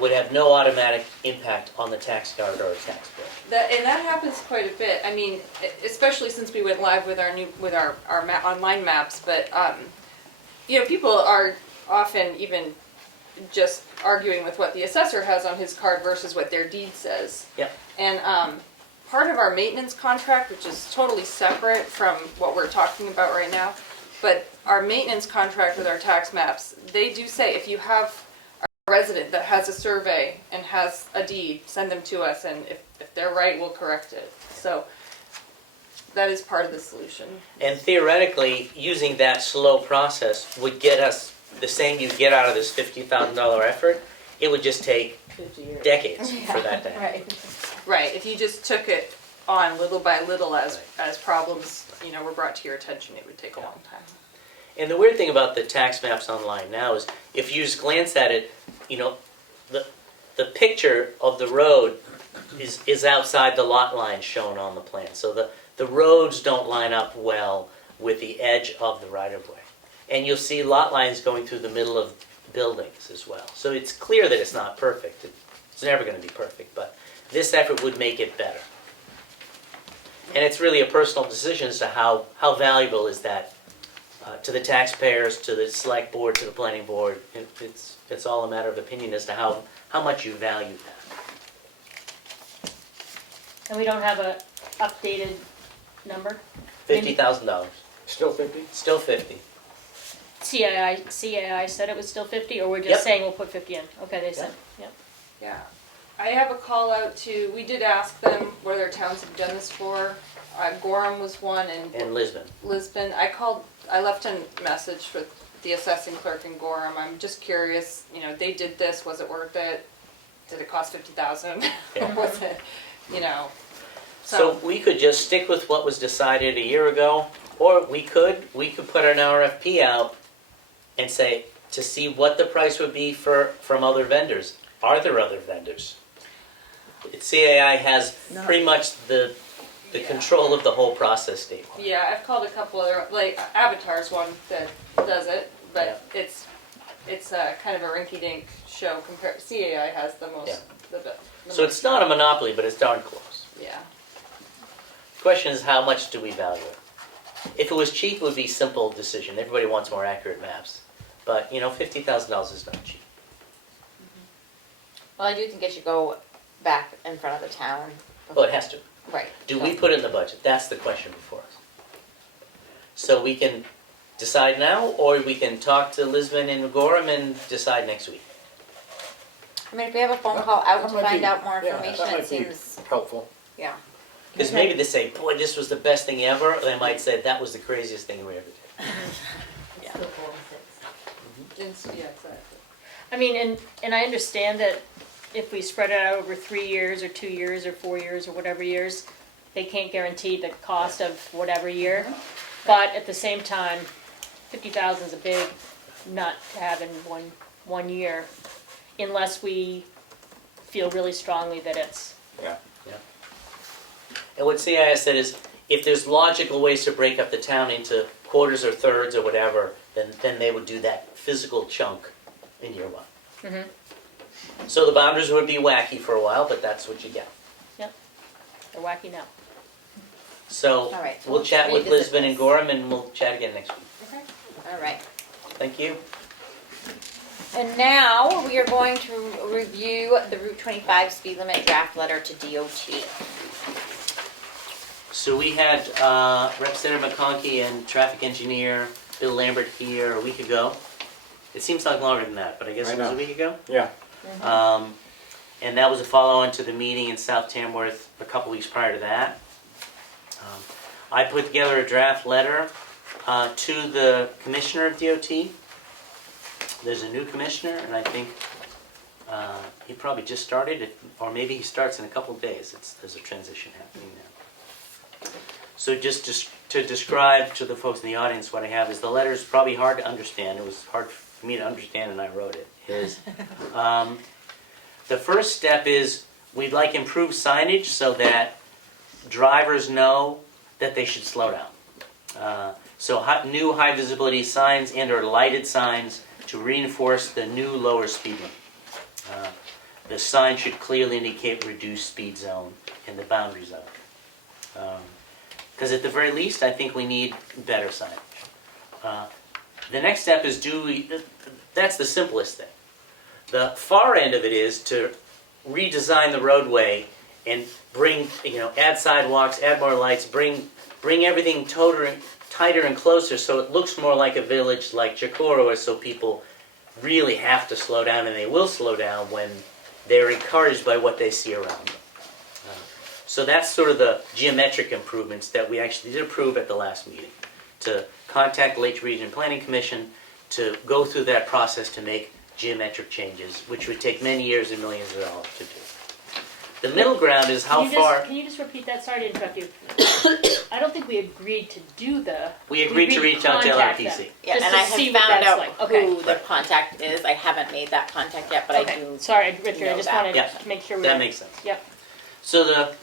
would have no automatic impact on the tax card or tax bill. And that happens quite a bit. I mean, especially since we went live with our online maps. But you know, people are often even just arguing with what the assessor has on his card versus what their deed says. Yep. And part of our maintenance contract, which is totally separate from what we're talking about right now, but our maintenance contract with our tax maps, they do say if you have a resident that has a survey and has a deed, send them to us, and if they're right, we'll correct it. So that is part of the solution. And theoretically, using that slow process would get us the same you get out of this $50,000 effort. It would just take 50 years. decades for that to happen. Right. Right, if you just took it on little by little as problems, you know, were brought to your attention, it would take a long time. And the weird thing about the tax maps online now is if you just glance at it, you know, the picture of the road is outside the lot line shown on the plan. So the roads don't line up well with the edge of the right-of-way. And you'll see lot lines going through the middle of buildings as well. So it's clear that it's not perfect. It's never going to be perfect, but this effort would make it better. And it's really a personal decision as to how valuable is that to the taxpayers, to the select board, to the planning board. It's all a matter of opinion as to how much you value that. And we don't have a updated number? $50,000. Still 50? Still 50. CAI said it was still 50, or we're just Yep. saying we'll put 50 in? Okay, they said, yep. Yeah. I have a call out to, we did ask them what other towns have done this for. Gorham was one, And Lisbon. Lisbon. I left a message with the assessing clerk in Gorham. I'm just curious, you know, they did this, was it worth it? Did it cost 50,000? Yeah. Was it, you know? So we could just stick with what was decided a year ago, or we could put an RFP out and say, to see what the price would be from other vendors. Are there other vendors? CAI has pretty much the control of the whole process, Steve. Yeah, I've called a couple other, like Avatar's one that does it, but it's kind of a rinky-dink show compared. CAI has the most. Yeah. The So it's not a monopoly, but it's darn close. Yeah. The question is, how much do we value it? If it was cheap, it would be a simple decision. Everybody wants more accurate maps. But, you know, $50,000 is not cheap. Well, I do think it should go back in front of the town. Well, it has to. Right. Do we put it in the budget? That's the question before us. So we can decide now, or we can talk to Lisbon and Gorham and decide next week. I mean, if we have a phone call out That to might find be- out more yeah, information, that it might be seems, helpful. yeah. Because maybe they say, boy, this was the best thing ever, or they might say, that was the craziest thing we ever did. Still 46. Yeah, exactly. I mean, and I understand that if we spread it out over 3 years, or 2 years, or 4 years, or whatever years, they can't guarantee the cost of whatever year. But at the same time, 50,000 is a big nut to have in one year, unless we feel really strongly that it's, Yeah. And what CIS said is, if there's logical ways to break up the town into quarters or thirds or whatever, then they would do that physical chunk in year one. Mhm. So the boundaries would be wacky for a while, but that's what you get. they're wacky now. So All right, so we'll let's chat with revisit Lisbon and this. Gorham, and we'll chat again next week. Okay. All right. Thank you. And now we are going to review the Route 25 speed limit draft letter to DOT. So we had Representative McConkey and traffic engineer Bill Lambert here a week ago. It seems like longer than that, but I guess I it was a know. week ago. Yeah. And that was a follow-on to the meeting in South Tamworth a couple weeks prior to that. I put together a draft letter to the commissioner of DOT. There's a new commissioner, and I think he probably just started, or maybe he starts in a couple of days. There's a transition happening now. So just to describe to the folks in the audience what I have is the letter is probably hard to understand. It was hard for me to understand and I wrote it. The first step is we'd like improved signage so that drivers know that they should slow down. New high visibility signs and or lighted signs to reinforce the new lower speed limit. The sign should clearly indicate reduced speed zone in the boundary zone. Because at the very least, I think we need better signage. The next step is that's the simplest thing. The far end of it is to redesign the roadway and add sidewalks, add more lights, bring everything tighter and closer so it looks more like a village like Chicoroa, so people really have to slow down, and they will slow down when they're encouraged by what they see around them. So that's sort of the geometric improvements that we actually did approve at the last meeting. To contact Lake Region Planning Commission to go through that process to make geometric changes, which would take many years and millions of dollars to do. The middle ground is how far... Can you just repeat that? Sorry to interrupt you. I don't think we agreed to do the... We agreed to reach out to contact LRPC. them, Yeah, just and to I have see what found that's out like. Okay. who the contact is. I haven't made that contact yet, but I Okay. do. Sorry, Richard, I know just that. wanted Yeah. to make sure we That were... makes sense. Yep. So the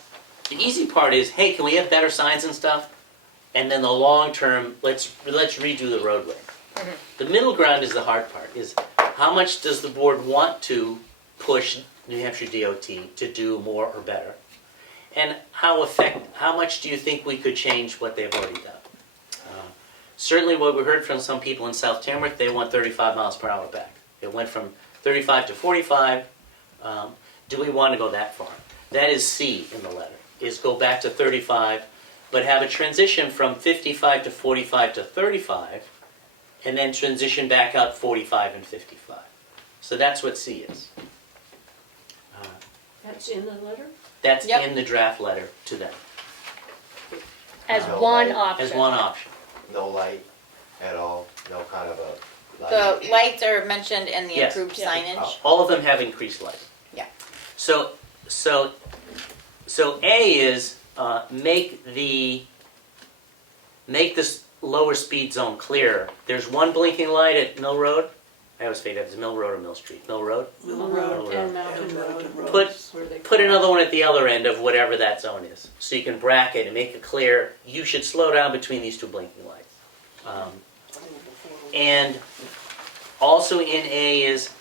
easy part is, hey, can we have better signs and stuff? And then the long term, let's redo the roadway. Mhm. The middle ground is the hard part, is how much does the board want to push New Hampshire DOT to do more or better? And how much do you think we could change what they've already done? Certainly what we heard from some people in South Tamworth, they want 35 miles per hour back. It went from 35 to 45. Do we want to go that far? That is C in the letter, is go back to 35, but have a transition from 55 to 45 to 35, and then transition back up 45 and 55. So that's what C is. That's in the letter? That's Yep. in the draft letter to them, As No one light. option. as one option. No light at all, no kind of a light. The lights are mentioned in the Yes. improved Yeah. signage. All of them have increased light. Yeah. So A is make this lower speed zone clearer. There's one blinking light at Mill Road. I always figure it's Mill Road or Mill Street. Mill Road. Mill Road and Mountain Road. Put another one at the other end of whatever that zone is, so you can bracket and make it clear. You should slow down between these two blinking lights. And also in A is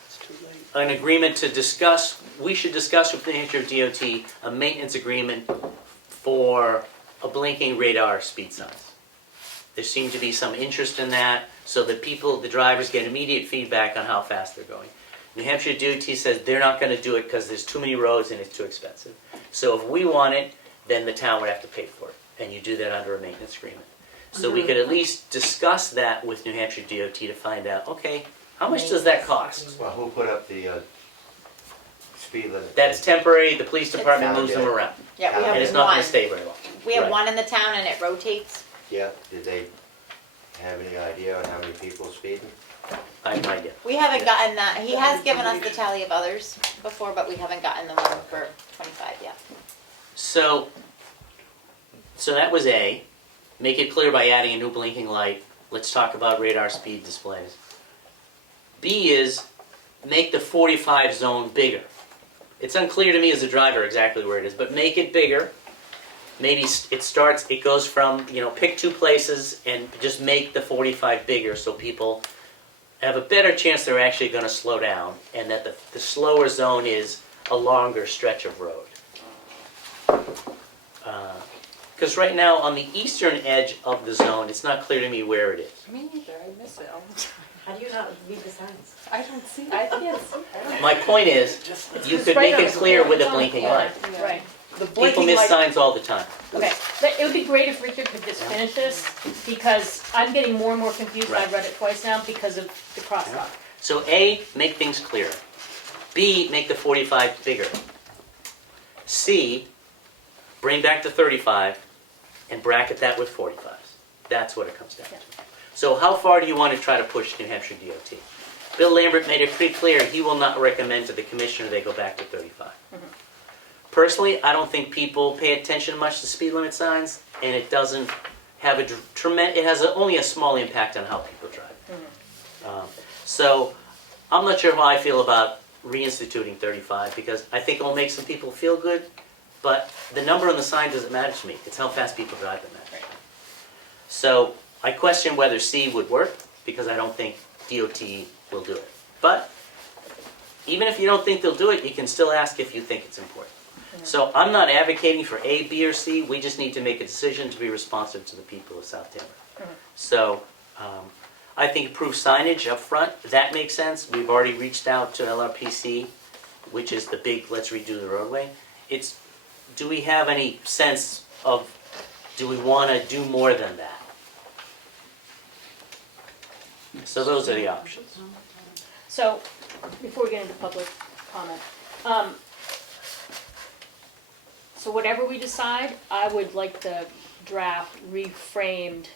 an agreement to discuss. We should discuss with the New Hampshire DOT a maintenance agreement for a blinking radar speed signs. There seemed to be some interest in that, so that the drivers get immediate feedback on how fast they're going. New Hampshire DOT says they're not going to do it because there's too many roads and it's too expensive. So if we want it, then the town would have to pay for it, and you do that under a maintenance agreement. So we could at least discuss that with New Hampshire DOT to find out, okay, how much does that cost? Well, who put up the speed limit? That's temporary, the police department It's moves them around, Yeah, we And and it's have not going one. to stay very long. We have Right. one in the town and it rotates. Yeah, did they have any idea on how many people speeding? I have no idea. We haven't Yeah. gotten that. He has given us the tally of others before, but we haven't gotten the one for 25 yet. So that was A. Make it clear by adding a new blinking light. Let's talk about radar speed displays. B is make the 45 zone bigger. It's unclear to me as a driver exactly where it is, but make it bigger. Maybe it goes from, pick two places and just make the 45 bigger so people have a better chance they're actually going to slow down, and that the slower zone is a longer stretch of road. Because right now, on the eastern edge of the zone, it's not clear to me where it is. Me neither, I miss it all the time. How do you not read the signs? I don't see it. I can't see it. My point is, you could make it clear with a blinking light. Right. The People blinking miss light, signs all the time. Okay, but it would be great if Richard could just finish this, because I'm getting more and more confused, and I've read it twice now because of the crosswalk. So A, make things clearer. B, make the 45 bigger. C, bring back the 35 and bracket that with 45s. That's what it comes down to. So how far do you want to try to push New Hampshire DOT? Bill Lambert made it pretty clear he will not recommend to the commissioner they go back to 35. Personally, I don't think people pay attention much to speed limit signs. and it doesn't have it has only a small impact on how people drive. So I'm not sure how I feel about reinstituting 35, because I think it'll make some people feel good, but the number on the sign doesn't matter to me. It's how fast people drive that matters. So I question whether C would work, because I don't think DOT will do it. But even if you don't think they'll do it, you can still ask if you think it's important. So I'm not advocating for A, B, or C. We just need to make a decision to be responsive to the people of South Tamworth. So I think approved signage up front, that makes sense. We've already reached out to LRPC, which is the big let's redo the roadway. Do we have any sense of, do we want to do more than that? So those are the options. So, before we get into public comment, so whatever we decide, I would like the draft reframed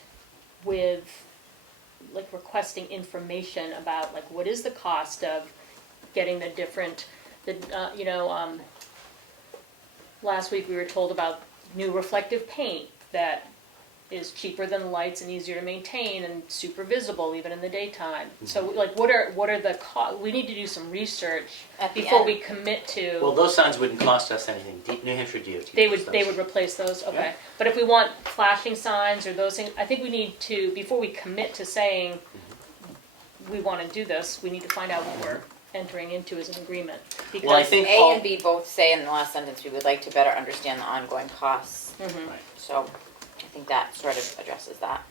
with, like, requesting information about, like, what is the cost of getting the different, last week we were told about new reflective paint that is cheaper than the lights and easier to maintain and super visible even in the daytime. So, like, what are the we need to do some research before we commit to. Well, those signs wouldn't cost us anything. New Hampshire DOT. They would replace those. Okay, Yeah. but if we want flashing signs or those things, I think we need to, before we commit to saying we want to do this, we need to find out what we're entering into as an agreement. Because Well, I think A and B both say in the last sentence, we would like to better understand the ongoing costs. Right. So I think that sort of addresses that.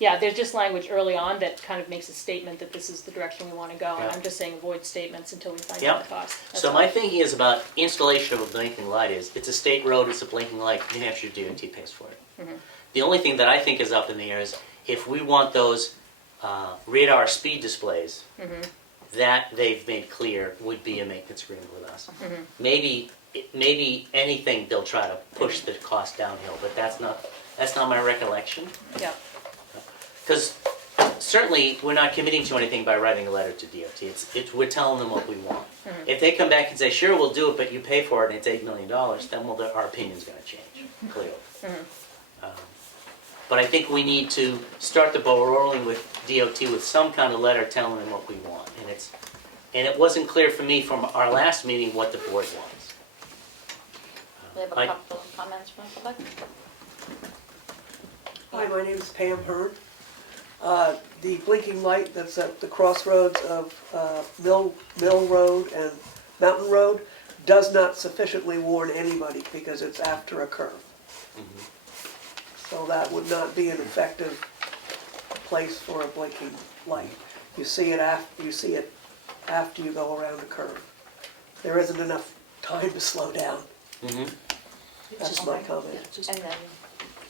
yeah, there's just language early on that kind of makes a statement that this is the direction we want to go, and Yeah. I'm just saying avoid statements until we find Yep. out the cost. That's So all. my thinking is about installation of a blinking light is, it's a state road, it's a blinking light, New Hampshire DOT pays for it. The only thing that I think is up in the air is if we want those radar speed displays, that they've made clear would be a maintenance agreement with us. Maybe anything they'll try to push the cost downhill, but that's not my recollection. Yeah. Because certainly, we're not committing to anything by writing a letter to DOT. We're telling them what we want. If they come back and say, sure, we'll do it, but you pay for it and it's $8 million, then our opinion's going to change, clearly. But I think we need to start the ball rolling with DOT with some kind of letter telling them what we want. And it wasn't clear for me from our last meeting what the board wants. We have a couple of comments from the public. Hi, my name is Pam Hearn. The blinking light that's at the crossroads of Mill Road and Mountain Road does not sufficiently warn anybody because it's after a curve. So that would not be an effective place for a blinking light. You see it after you go around a curve. There isn't enough time to slow down. That's my comment. And then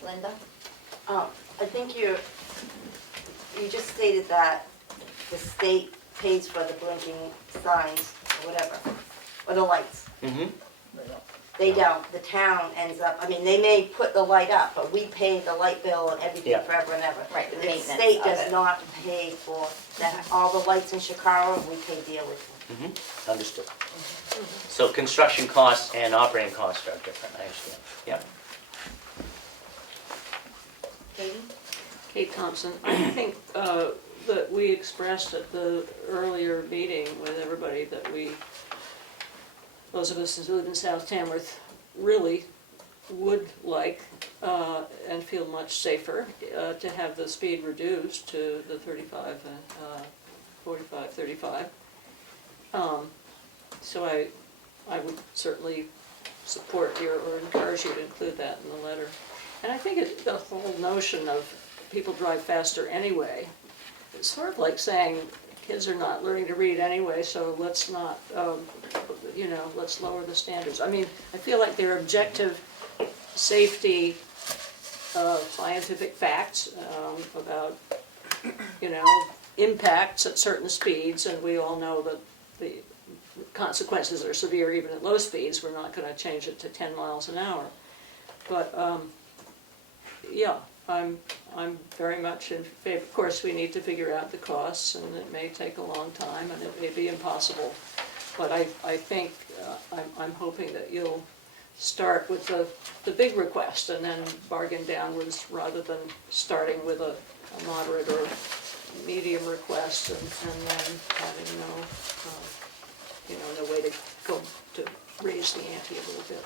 Linda? I think you just stated that the state pays for the blinking signs or whatever, or the lights. They don't, the town ends up, I mean, they may put the light up, but we pay the light bill and everything Yeah. forever and ever. Right, the The maintenance state of does it. not pay for that. All the lights in Chicago, we pay dearly for. Understood. So construction costs and operating costs are different, I understand. Yep. Katie? Kate Thompson, I think that we expressed at the earlier meeting with everybody that those of us who live in South Tamworth really would like and feel much safer to have the speed reduced to the 35, 45, 35. So I would certainly support you or encourage you to include that in the letter. And I think the whole notion of people drive faster anyway, it's sort of like saying kids are not learning to read anyway, so let's not, let's lower the standards. I mean, I feel like there are objective safety, scientific facts about, impacts at certain speeds, and we all know that the consequences are severe even at low speeds. We're not going to change it to 10 miles an hour. But, yeah, I'm very much in favor. Of course, we need to figure out the costs, and it may take a long time, and it may be impossible. But I think, I'm hoping that you'll start with the big request and then bargain downwards rather than starting with a moderate or medium request and then having no way to go to raise the ante a little bit.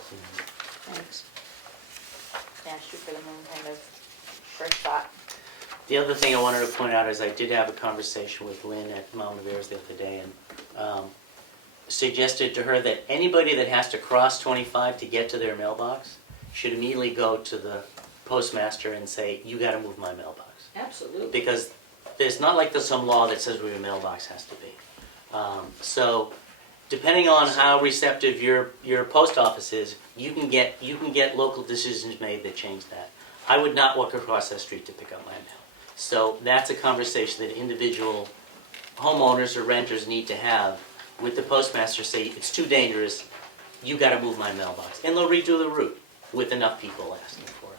Thanks. Yeah, shoot for the moon kind of first thought. The other thing I wanted to point out is I did have a conversation with Lynn at Mount Avere's the other day and suggested to her that anybody that has to cross 25 to get to their mailbox should immediately go to the postmaster and say, you gotta move my mailbox. Absolutely. Because there's not like there's some law that says where your mailbox has to be. So depending on how receptive your post office is, you can get local decisions made that change that. I would not walk across that street to pick up my mail. So that's a conversation that individual homeowners or renters need to have with the postmaster. Say, it's too dangerous, you gotta move my mailbox. And they'll redo the route with enough people asking for it.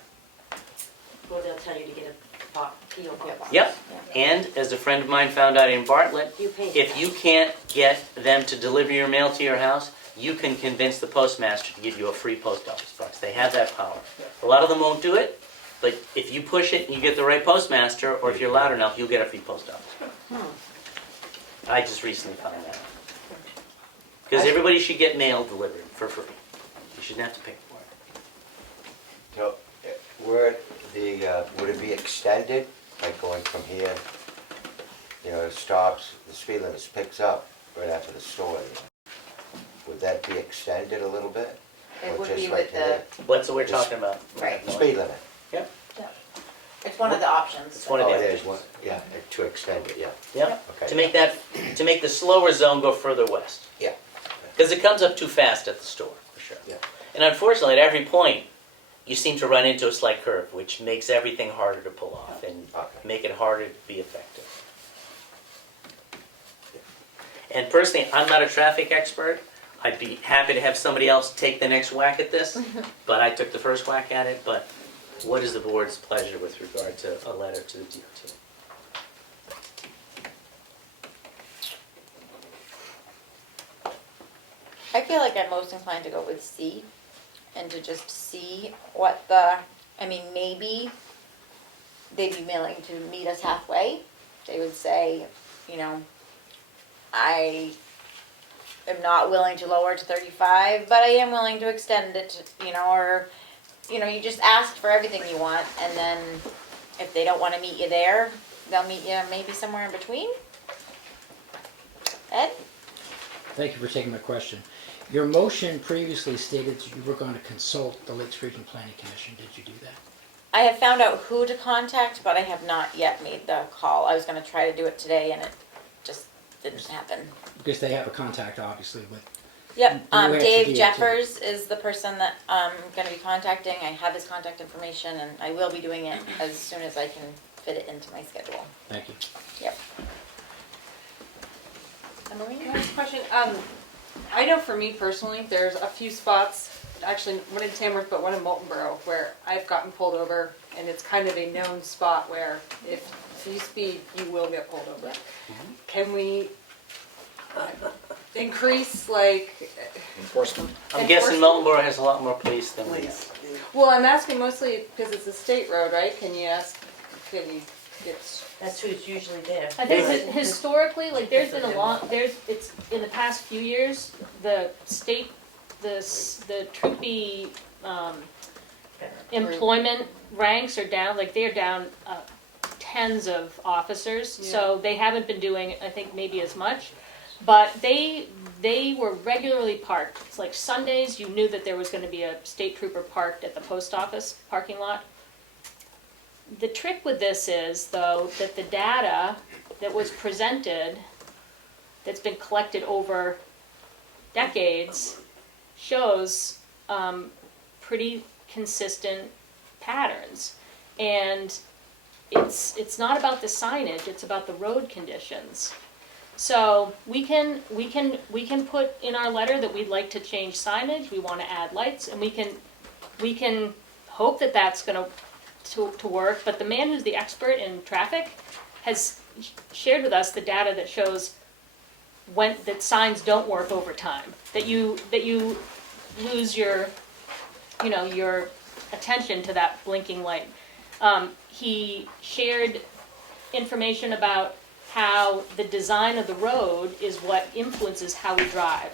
Or they'll tell you to get a PO box. Yep, and as a friend of mine found out in Bartlett, You pay. if you can't get them to deliver your mail to your house, you can convince the postmaster to give you a free post office box. They have that power. A lot of them won't do it, but if you push it and you get the right postmaster, or if you're loud enough, you'll get a free post office. I just recently found that out. Because everybody should get mail delivered for free. You shouldn't have to pay for it. So, would it be extended, like going from here, it stops, the speed limit picks up right after the store? Would that be extended a little bit? It Or would just be right with to the, here? What's what we're talking about? Right. Speed limit. Yep. it's one of the options. It's one of Oh, the it is, one, yeah, to extend it, yeah. Yep. Okay. To make the slower zone go further west. Yeah. Because it comes up too fast at the store, for sure. Yeah. And unfortunately, at every point, you seem to run into a slight curve, which makes everything harder to pull off and make it harder to be effective. And personally, I'm not a traffic expert. I'd be happy to have somebody else take the next whack at this, but I took the first whack at it. But what is the board's pleasure with regard to a letter to the DOT? I feel like I'm most inclined to go with C and to just see what maybe they'd be willing to meet us halfway. They would say, I am not willing to lower to 35, but I am willing to extend it, you just ask for everything you want, and then if they don't want to meet you there, they'll meet you maybe somewhere in between. Ed? Thank you for taking my question. Your motion previously stated that you were going to consult the Lakes Region Planning Commission. Did you do that? I have found out who to contact, but I have not yet made the call. I was going to try to do it today, and it just didn't happen. Because they have a contact, obviously, with... Yep, You have to Dave do it, Jeffers is the person that I'm going to be contacting. I have his contact information, and I will be doing it as soon as I can fit it into my schedule. Thank you. Yep. Emily? Next question. I know for me personally, there's a few spots, actually one in Tamworth, but one in Moultonborough, where I've gotten pulled over, and it's kind of a known spot where if you speed, you will get pulled over. Can we increase, Enforcement. I'm guessing Moultonborough has a lot more police than we have. Well, I'm asking mostly because it's a state road, right? Can you get... That's who's usually there. I think historically, there's been it's in the past few years, the state, the troopy employment ranks are down, they're down tens of officers, so they haven't been doing, I think, maybe as much, but they were regularly parked. It's like Sundays, you knew that there was gonna be a state trooper parked at the post office parking lot. The trick with this is, though, that the data that was presented, that's been collected over decades, shows pretty consistent patterns. And it's not about the signage, it's about the road conditions. So we can put in our letter that we'd like to change signage, we want to add lights, and we can hope that that's going to work. But the man who's the expert in traffic has shared with us the data that shows that signs don't work over time, that you lose your you know, your attention to that blinking light. He shared information about how the design of the road is what influences how we drive.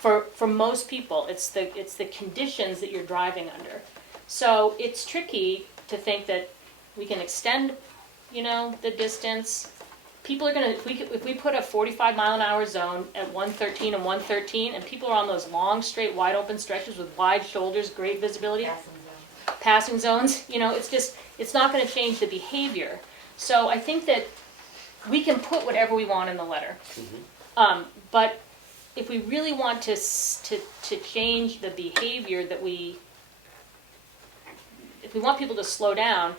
For most people, it's the conditions that you're driving under. So it's tricky to think that we can extend, you know, the distance. People are gonna, if we put a 45-mile-an-hour zone at 113 and 113, and people are on those long, straight, wide open stretches with wide shoulders, great visibility, passing zones, you know, it's not gonna change the behavior. So I think that we can put whatever we want in the letter. But if we really want to change the behavior that if we want people to slow down,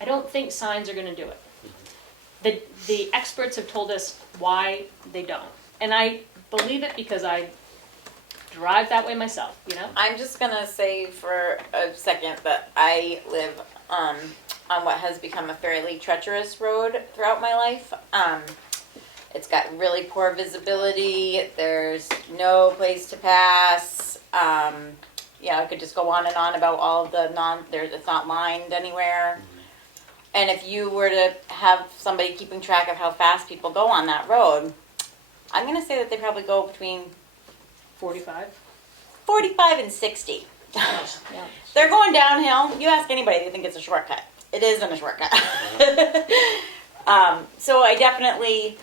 I don't think signs are gonna do it. The experts have told us why they don't. And I believe it because I drive that way myself, you know? I'm just gonna say for a second that I live on what has become a fairly treacherous road throughout my life. It's got really poor visibility. There's no place to pass. I could just go on and on about all of the it's not lined anywhere. And if you were to have somebody keeping track of how fast people go on that road, I'm gonna say that they probably go between 45 and 60. They're going downhill. You ask anybody, they think it's a shortcut. It isn't a shortcut. So I definitely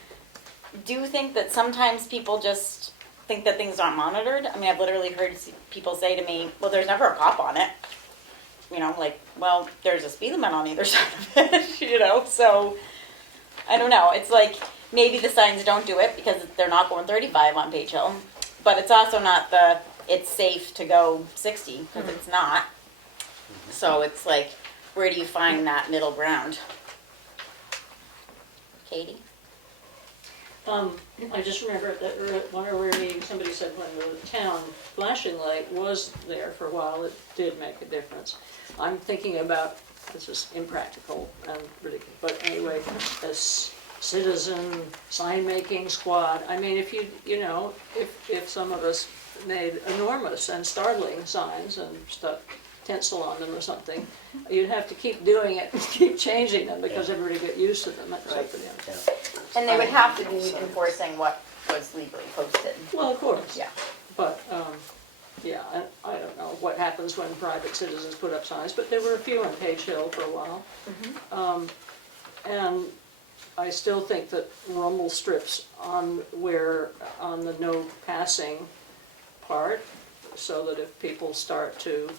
do think that sometimes people just think that things aren't monitored. I mean, I've literally heard people say to me, well, there's never a cop on it. You know, like, well, there's a speed limit on either side of it, you know? So, I don't know. It's like, maybe the signs don't do it because they're not going 35 on Page Hill. But it's also not it's safe to go 60, because it's not. So it's like, where do you find that middle ground? Katie? I just remember that one of our meetings, somebody said when the town flashing light was there for a while, it did make a difference. I'm thinking about, this is impractical and ridiculous, but anyway, this citizen sign-making squad. I mean, if if some of us made enormous and startling signs and stuck tinsel on them or something, you'd have to keep doing it and keep changing them because everybody get used to them. And they would have to be enforcing what was legally posted. Well, of course. Yeah. But, I don't know what happens when private citizens put up signs, but there were a few on Page Hill for a while. And I still think that rumble strips on the no passing part, so that if people start to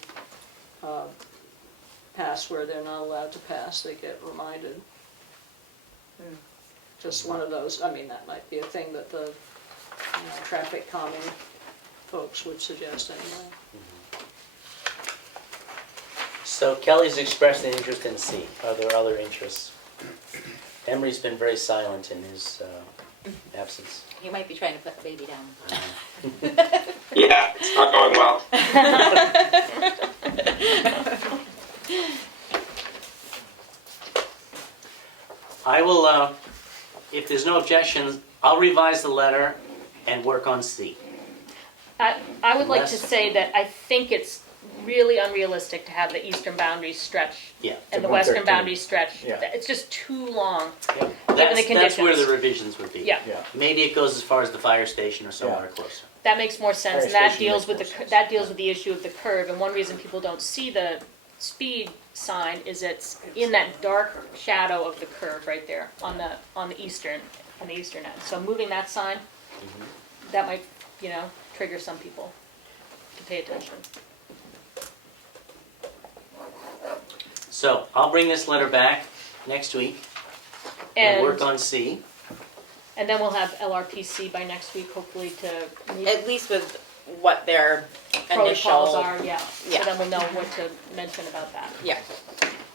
pass where they're not allowed to pass, they get reminded. Just one of those, I mean, that might be a thing that the traffic calming folks would suggest anyway. So Kelly's expressed an interest in C. Are there other interests? Emery's been very silent in his absence. He might be trying to put the baby down. Yeah, it's not going well. I will, if there's no objections, I'll revise the letter and work on C. I would like to Unless- say that I think it's really unrealistic to have the eastern boundary stretch Yeah. and To the western 113. boundary stretch. Yeah. It's just too long. That's, the that's where conditions. the revisions would be. Yeah. Yeah. Maybe it goes as far as the fire station or somewhere Yeah. closer. That makes more sense, and Fire that station deals with makes more sense. that deals with the issue of the curve. And one reason people don't see the speed sign is it's in that dark shadow of the curve right there on the eastern end. So moving that sign, that might trigger some people to pay attention. So I'll bring this letter back next week and work on C. And then we'll have LRPC by next week, hopefully, to meet At least with what their protocols initial are, yeah. Yeah. So then we'll know what to mention about that. Yeah.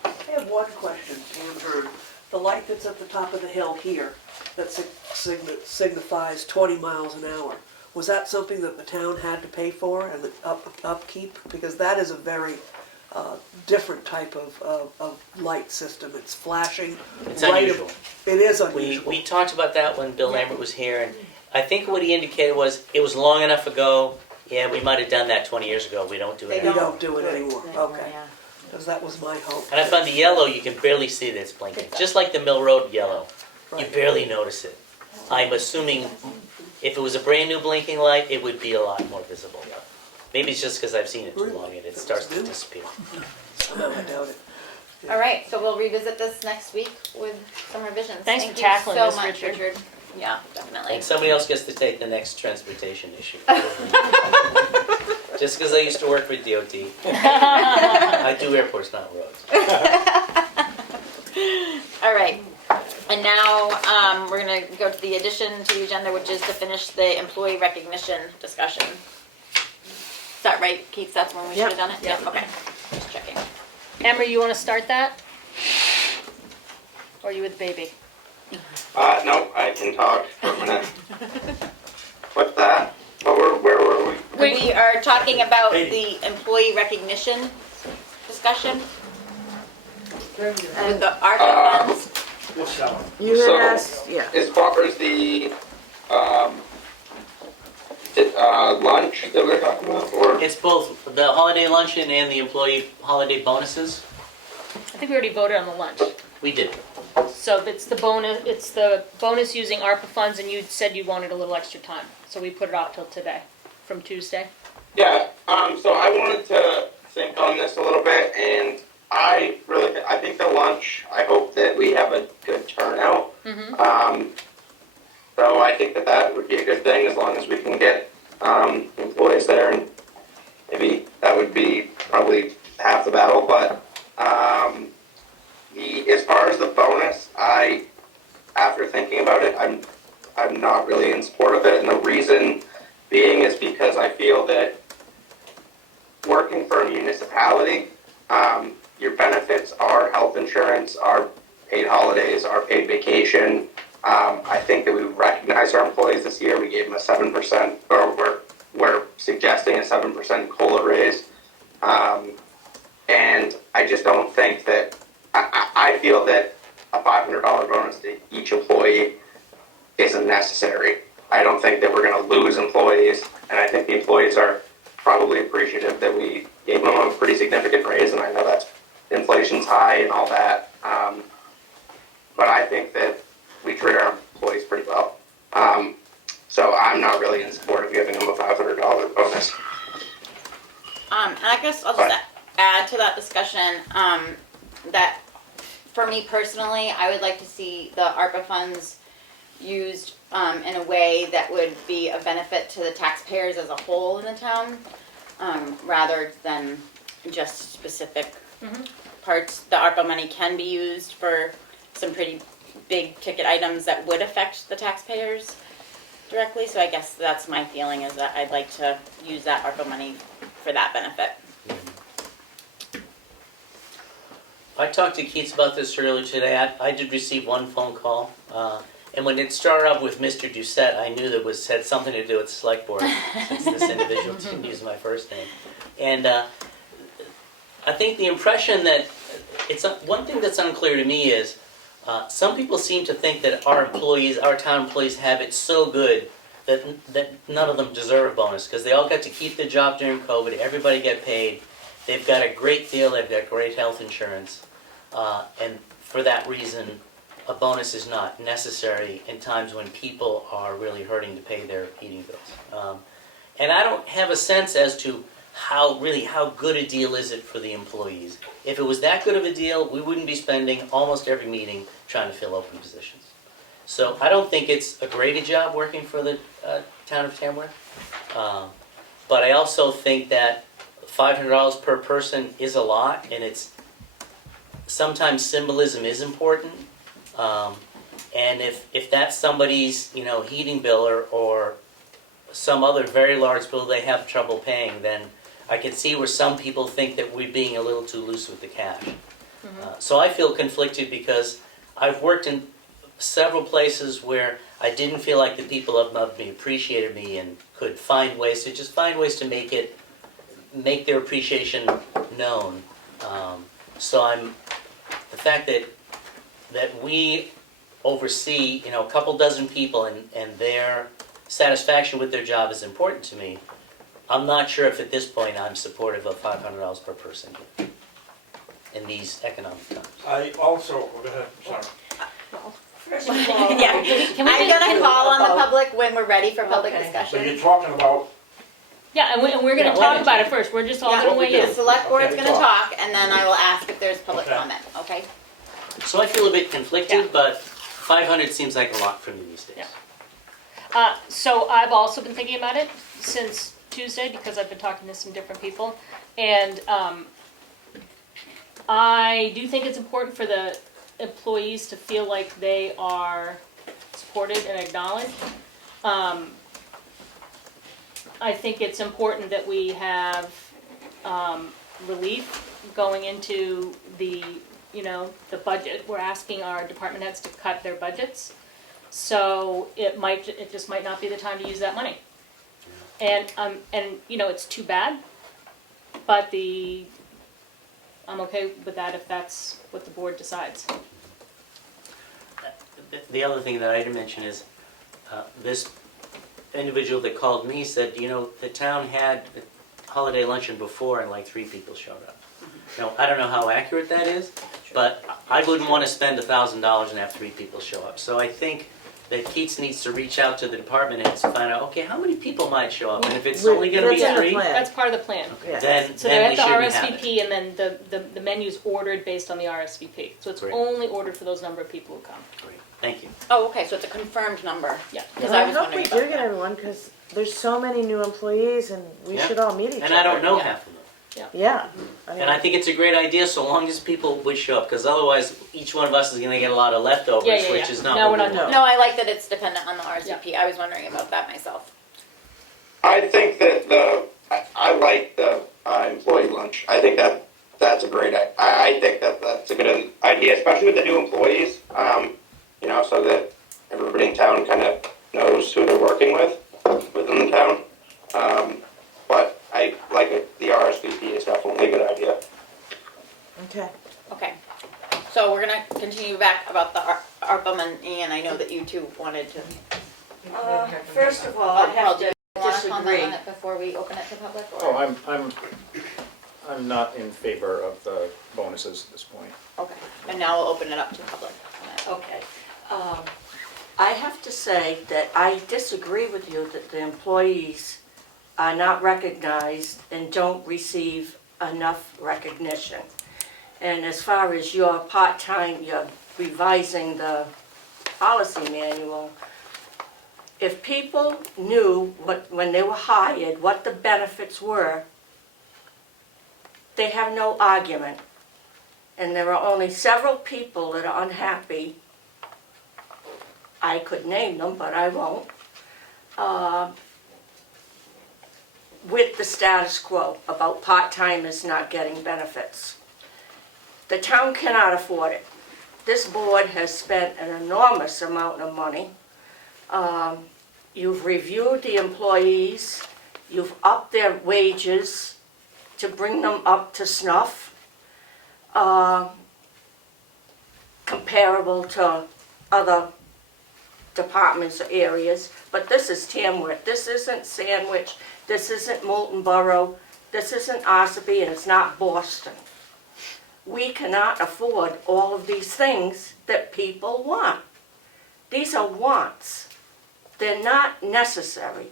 I have one question, Andrew. The light that's at the top of the hill here, that signifies 20 miles an hour, was that something that the town had to pay for and the upkeep? Because that is a very different type of light system. It's flashing. It's unusual. It is unusual. We talked about that when Bill Lambert was here, and I think what he indicated was it was long enough ago Yeah, we might have done that 20 years ago. We don't do it They You anymore. don't do it anymore, okay, Yeah. because that was my hope. And I found the yellow, you can barely see that it's blinking. Just like the Mill Road yellow. You Right. barely notice it. I'm assuming if it was a brand new blinking light, it would be a lot more visible. Maybe it's just because I've seen it too long and it starts to disappear. No, I doubt it. All right, so we'll revisit this next week with some revisions. Thanks Thank for you tackling so this, much, Richard. Yeah, definitely. And somebody else gets to take the next transportation issue. Just because I used to work for DOT. I do airports, not roads. All right, and now we're gonna go to the addition to the agenda, which is to finish the employee recognition discussion. Is that right, Keith? That's when we should have done it? Yep. Okay, just checking. Emery, you want to start that? Or are you with the baby? No, I can talk for a minute. What's that? Where were we? We are talking about the employee recognition discussion with the ARPA funds. You had So- asked, yeah. As far as the lunch that we're talking about, or It's both the holiday luncheon and the employee holiday bonuses. I think we already voted on the lunch. We did. So it's the bonus using ARPA funds, and you said you wanted a little extra time. So we put it off till today, from Tuesday. yeah. So I wanted to think on this a little bit, and I think the lunch. I hope that we have a good turnout. So I think that would be a good thing as long as we can get employees there, and maybe that would be probably half the battle. But as far as the bonus, after thinking about it, I'm not really in support of it, and the reason being is because I feel that working for a municipality, your benefits are health insurance, are paid holidays, are paid vacation. I think that we recognized our employees this year. We gave them a 7%, or we're suggesting a 7% COLA raise. And I just don't think that, I feel that a $500 bonus to each employee isn't necessary. I don't think that we're going to lose employees, and I think the employees are probably appreciative that we gave them a pretty significant raise, and I know that inflation's high and all that. But I think that we treat our employees pretty well. So I'm not really in support of giving them a $500 bonus. And I guess I'll just add to that discussion, that for me personally, I would like to see the ARPA funds used in a way that would be a benefit to the taxpayers as a whole in the town, rather than just specific parts. The ARPA money can be used for some pretty big ticket items that would affect the taxpayers directly, so I guess that's my feeling, is that I'd like to use that ARPA money for that benefit. I talked to Keith about this earlier today. I did receive one phone call, and when it started off with Mr. Doucette, I knew that had something to do with the select board, since this individual didn't use my first name. And I think the impression that one thing that's unclear to me is some people seem to think that our town employees, have it so good that none of them deserve a bonus, because they all got to keep their job during COVID. Everybody get paid. They've got a great deal. They've got great health insurance, and for that reason, a bonus is not necessary in times when people are really hurting to pay their heating bills. And I don't have a sense as to how good a deal is it for the employees. If it was that good of a deal, we wouldn't be spending almost every meeting trying to fill open positions. So I don't think it's a great job working for the town of Tamworth. But I also think that $500 per person is a lot, and sometimes symbolism is important. And if that's somebody's heating bill or some other very large bill they have trouble paying, then I could see where some people think that we're being a little too loose with the cash. So I feel conflicted because I've worked in several places where I didn't feel like the people above me appreciated me and could find ways to make their appreciation known. So the fact that we oversee a couple dozen people and their satisfaction with their job is important to me. I'm not sure if at this point I'm supportive of $500 per person in these economic times. I also, go ahead, sorry. First of all, Yeah, Can we I'm just gonna do call on the about- public when we're ready for public Okay. So you're discussion. talking about, Yeah, and we're gonna Yeah, talk wait. about it first, we're just all Yeah, gonna weigh the in. select board's Okay, gonna talk. talk, and then I will ask if there's public Okay. comment, okay? So I feel a bit conflicted, Yeah. but 500 seems like a lot for me these days. Yeah. So I've also been thinking about it since Tuesday, because I've been talking to some different people, and, I do think it's important for the employees to feel like they are supported and acknowledged. I think it's important that we have, relief going into the, the budget. We're asking our department heads to cut their budgets. So it just might not be the time to use that money. And it's too bad, but I'm okay with that if that's what the board decides. The other thing that I didn't mention is, this individual that called me said, the town had holiday luncheon before and like 3 people showed up. Now, I don't know how accurate that is, but I wouldn't want to spend $1,000 and have 3 people show up. So I think that Keats needs to reach out to the department heads to find out, okay, how many people might show up? And if it's only going to be That's in the 3, plan. That's part of the plan. Yeah. then So they we have the shouldn't have it. RSVP, and then the menu's ordered based on the RSVP. So it's Great. only ordered for those number of people who come. Great. Thank you. Oh, okay, so it's a confirmed number. Yeah. Because Well, I I was hope we wondering do about get that. everyone, because there's so many new employees, and we Yeah. should all meet each other. And I don't know Yeah. half of them. Yeah. I mean, And I think it's a great idea so long as people would show up, because otherwise each one of us is going to get a lot of leftovers, Yeah, yeah, which yeah. is not No, what we're we not- want. No, I like that it's dependent on the RSVP. I was wondering about that myself. I think that I like the employee lunch. I think that's a great. I think that's a good idea, especially with the new employees. So that everybody in town kind of knows who they're working with within the town. But I like it. The RSVP is definitely a good idea. Okay. Okay, so we're gonna continue back about the ARPA money, and I know that you two wanted to. First of all, I Paul, have do to you want to comment disagree. on it before we open it to public? Or? Oh, I'm not in favor of the bonuses at this point. Okay, and now we'll open it up to public. Okay. I have to say that I disagree with you that the employees are not recognized and don't receive enough recognition. And as far as your part-time, you're revising the policy manual, if people knew when they were hired, what the benefits were, they have no argument. And there are only several people that are unhappy. I could name them, but I won't. With the status quo about part-timers not getting benefits. The town cannot afford it. This board has spent an enormous amount of money. You've reviewed the employees, you've upped their wages to bring them up to snuff, comparable to other departments or areas, but this is Tamworth, this isn't Sandwich, this isn't Moulton Borough, this isn't Ossipee, and it's not Boston. We cannot afford all of these things that people want. These are wants. They're not necessary.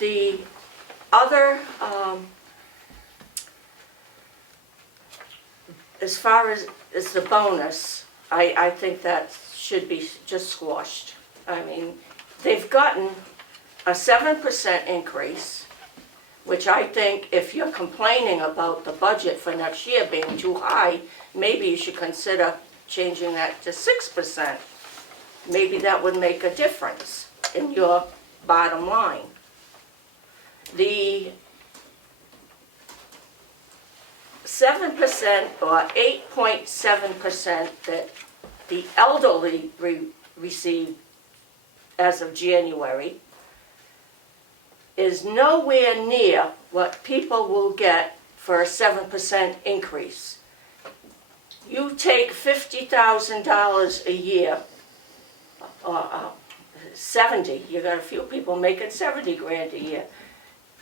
The other, as far as the bonus, I think that should be just squashed. I mean, they've gotten a 7% increase, which I think if you're complaining about the budget for next year being too high, maybe you should consider changing that to 6%. Maybe that would make a difference in your bottom line. The 7% or 8.7% that the elderly received as of January is nowhere near what people will get for a 7% increase. You take $50,000 a year, or 70, you got a few people making 70 grand a year.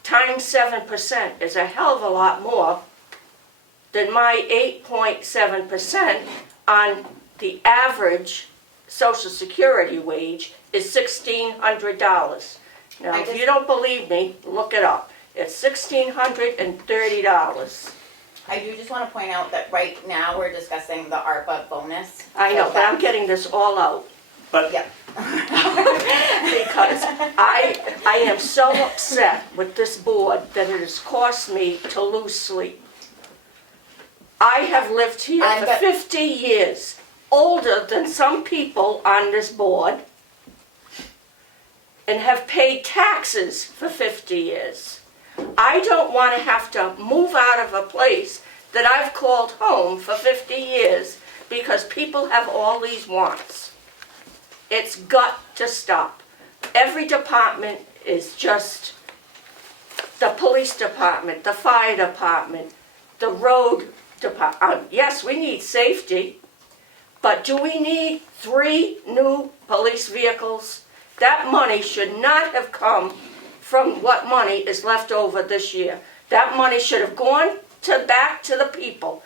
times 7% is a hell of a lot more than my 8.7% on the average Social Security wage is $1,600. Now, if you don't believe me, look it up. It's $1,630. I do just want to point out that right now we're discussing the ARPA bonus. I know, but I'm getting this all out. But Yep. Because I am so upset with this board that it has cost me to lose sleep. I have lived here for 50 years, older than some people on this board, and have paid taxes for 50 years. I don't want to have to move out of a place that I've called home for 50 years because people have all these wants. It's got to stop. Every department is just the police department, the fire department, the road department. Yes, we need safety, but do we need 3 new police vehicles? That money should not have come from what money is left over this year. That money should have gone back to the people.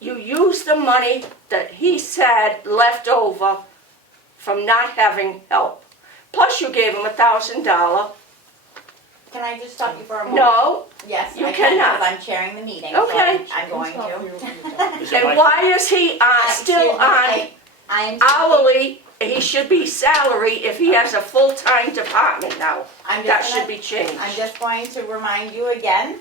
You use the money that he said left over from not having help. Plus you gave him $1,000. Can I just stop you for a moment? No. Yes, you I can cannot. because I'm chairing the meeting. Okay. So I'm going to. And why is he still on hourly? He should be salary if he has a full-time department now. That should be changed. I'm just going to remind you again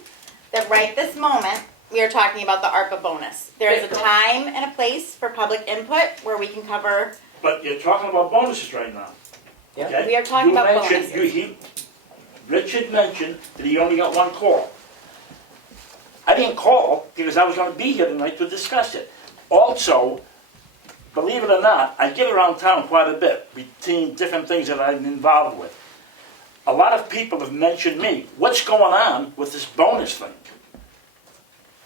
that right this moment, we are talking about the ARPA bonus. There is a time and a place for public input where we can cover. But you're talking about bonuses right now. Yeah. Okay? We are talking about bonuses. Richard mentioned that he only got 1 call. I didn't call because I was going to be here tonight to discuss it. Also, believe it or not, I get around town quite a bit between different things that I'm involved with. A lot of people have mentioned me. What's going on with this bonus thing?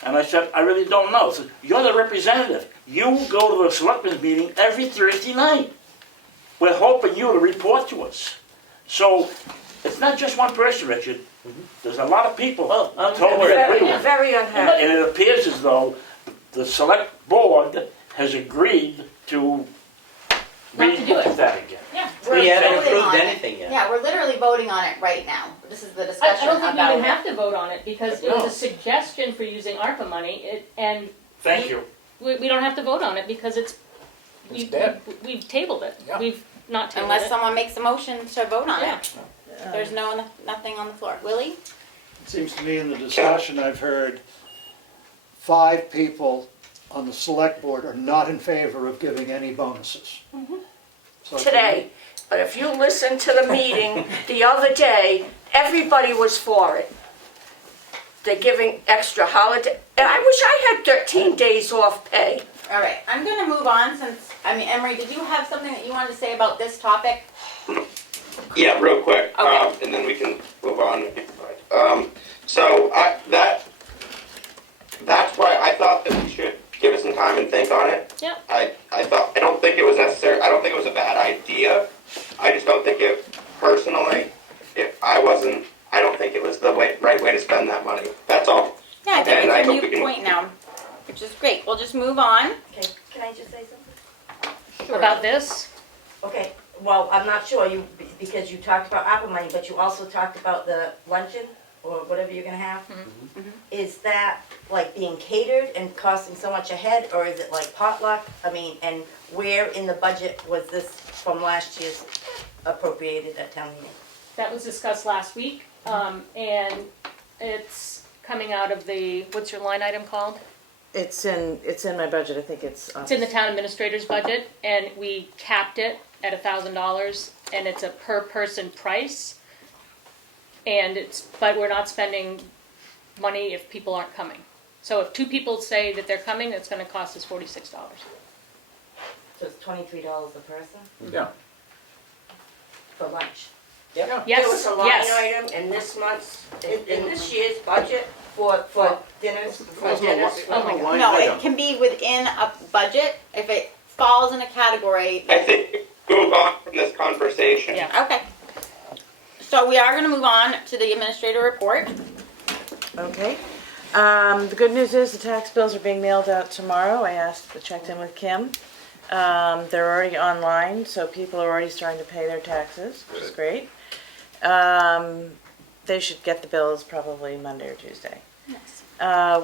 And I said, I really don't know. So you're the representative. You go to the Selectmen's meeting every Thursday night. We're hoping you to report to us. So it's not just one person, Richard. There's a lot of people totally agree with it. Very unhappy. And it appears as though the select board has agreed to Not to do it. that again. Yeah. We haven't voting approved on it. anything yet. Yeah, we're literally voting on it right now. This is the I discussion don't think about we even it. have to vote on it because it was a suggestion for using ARPA money, and Thank you. we don't have to vote on it because It's dead. we've tabled it. Yeah. We've not tabled Unless it. someone makes a motion to vote on Yeah. it. There's nothing on the floor. Willie? It seems to me in the discussion I've heard, 5 people on the select board are not in favor of giving any bonuses. So Today. But if you listen to the meeting the other day, everybody was for it. They're giving extra holiday. And I wish I had 13 days off pay. All right, I'm going to move on since, Emery, did you have something that you wanted to say about this topic? Yeah, real quick, Okay. and then we can move on. That's why I thought that we should give it some time and think on it. Yep. I don't think it was necessary. I don't think it was a bad idea. I just don't think it personally. I don't think it was the right way to spend that money. That's all. Yeah, I think And I it's a hope we new can- point now, which is great. We'll just move on. Okay, can I just say something? About this? Okay, well, I'm not sure, because you talked about ARPA money, but you also talked about the luncheon, or whatever you're gonna have. Is that like being catered and costing so much ahead, or is it like potluck? And where in the budget was this from last year's appropriated at town meeting? That was discussed last week, and it's coming out of the, what's your line item called? It's in my budget, I think it's. It's in the town administrator's budget, and we capped it at $1,000, and it's a per person price. But we're not spending money if people aren't coming. So if 2 people say that they're coming, it's gonna cost us $46. So it's $23 a person Yeah. for lunch? Yes, There was a line yes. item in this this year's budget for dinners, for dinners. Oh my God. No, it can be within a budget if it falls in a category. I think move on from this conversation. Yeah. Okay. So we are gonna move on to the administrator report. Okay. The good news is the tax bills are being mailed out tomorrow. I checked in with Kim. They're already online, so people are already starting to pay their taxes, which is great. They should get the bills probably Monday or Tuesday.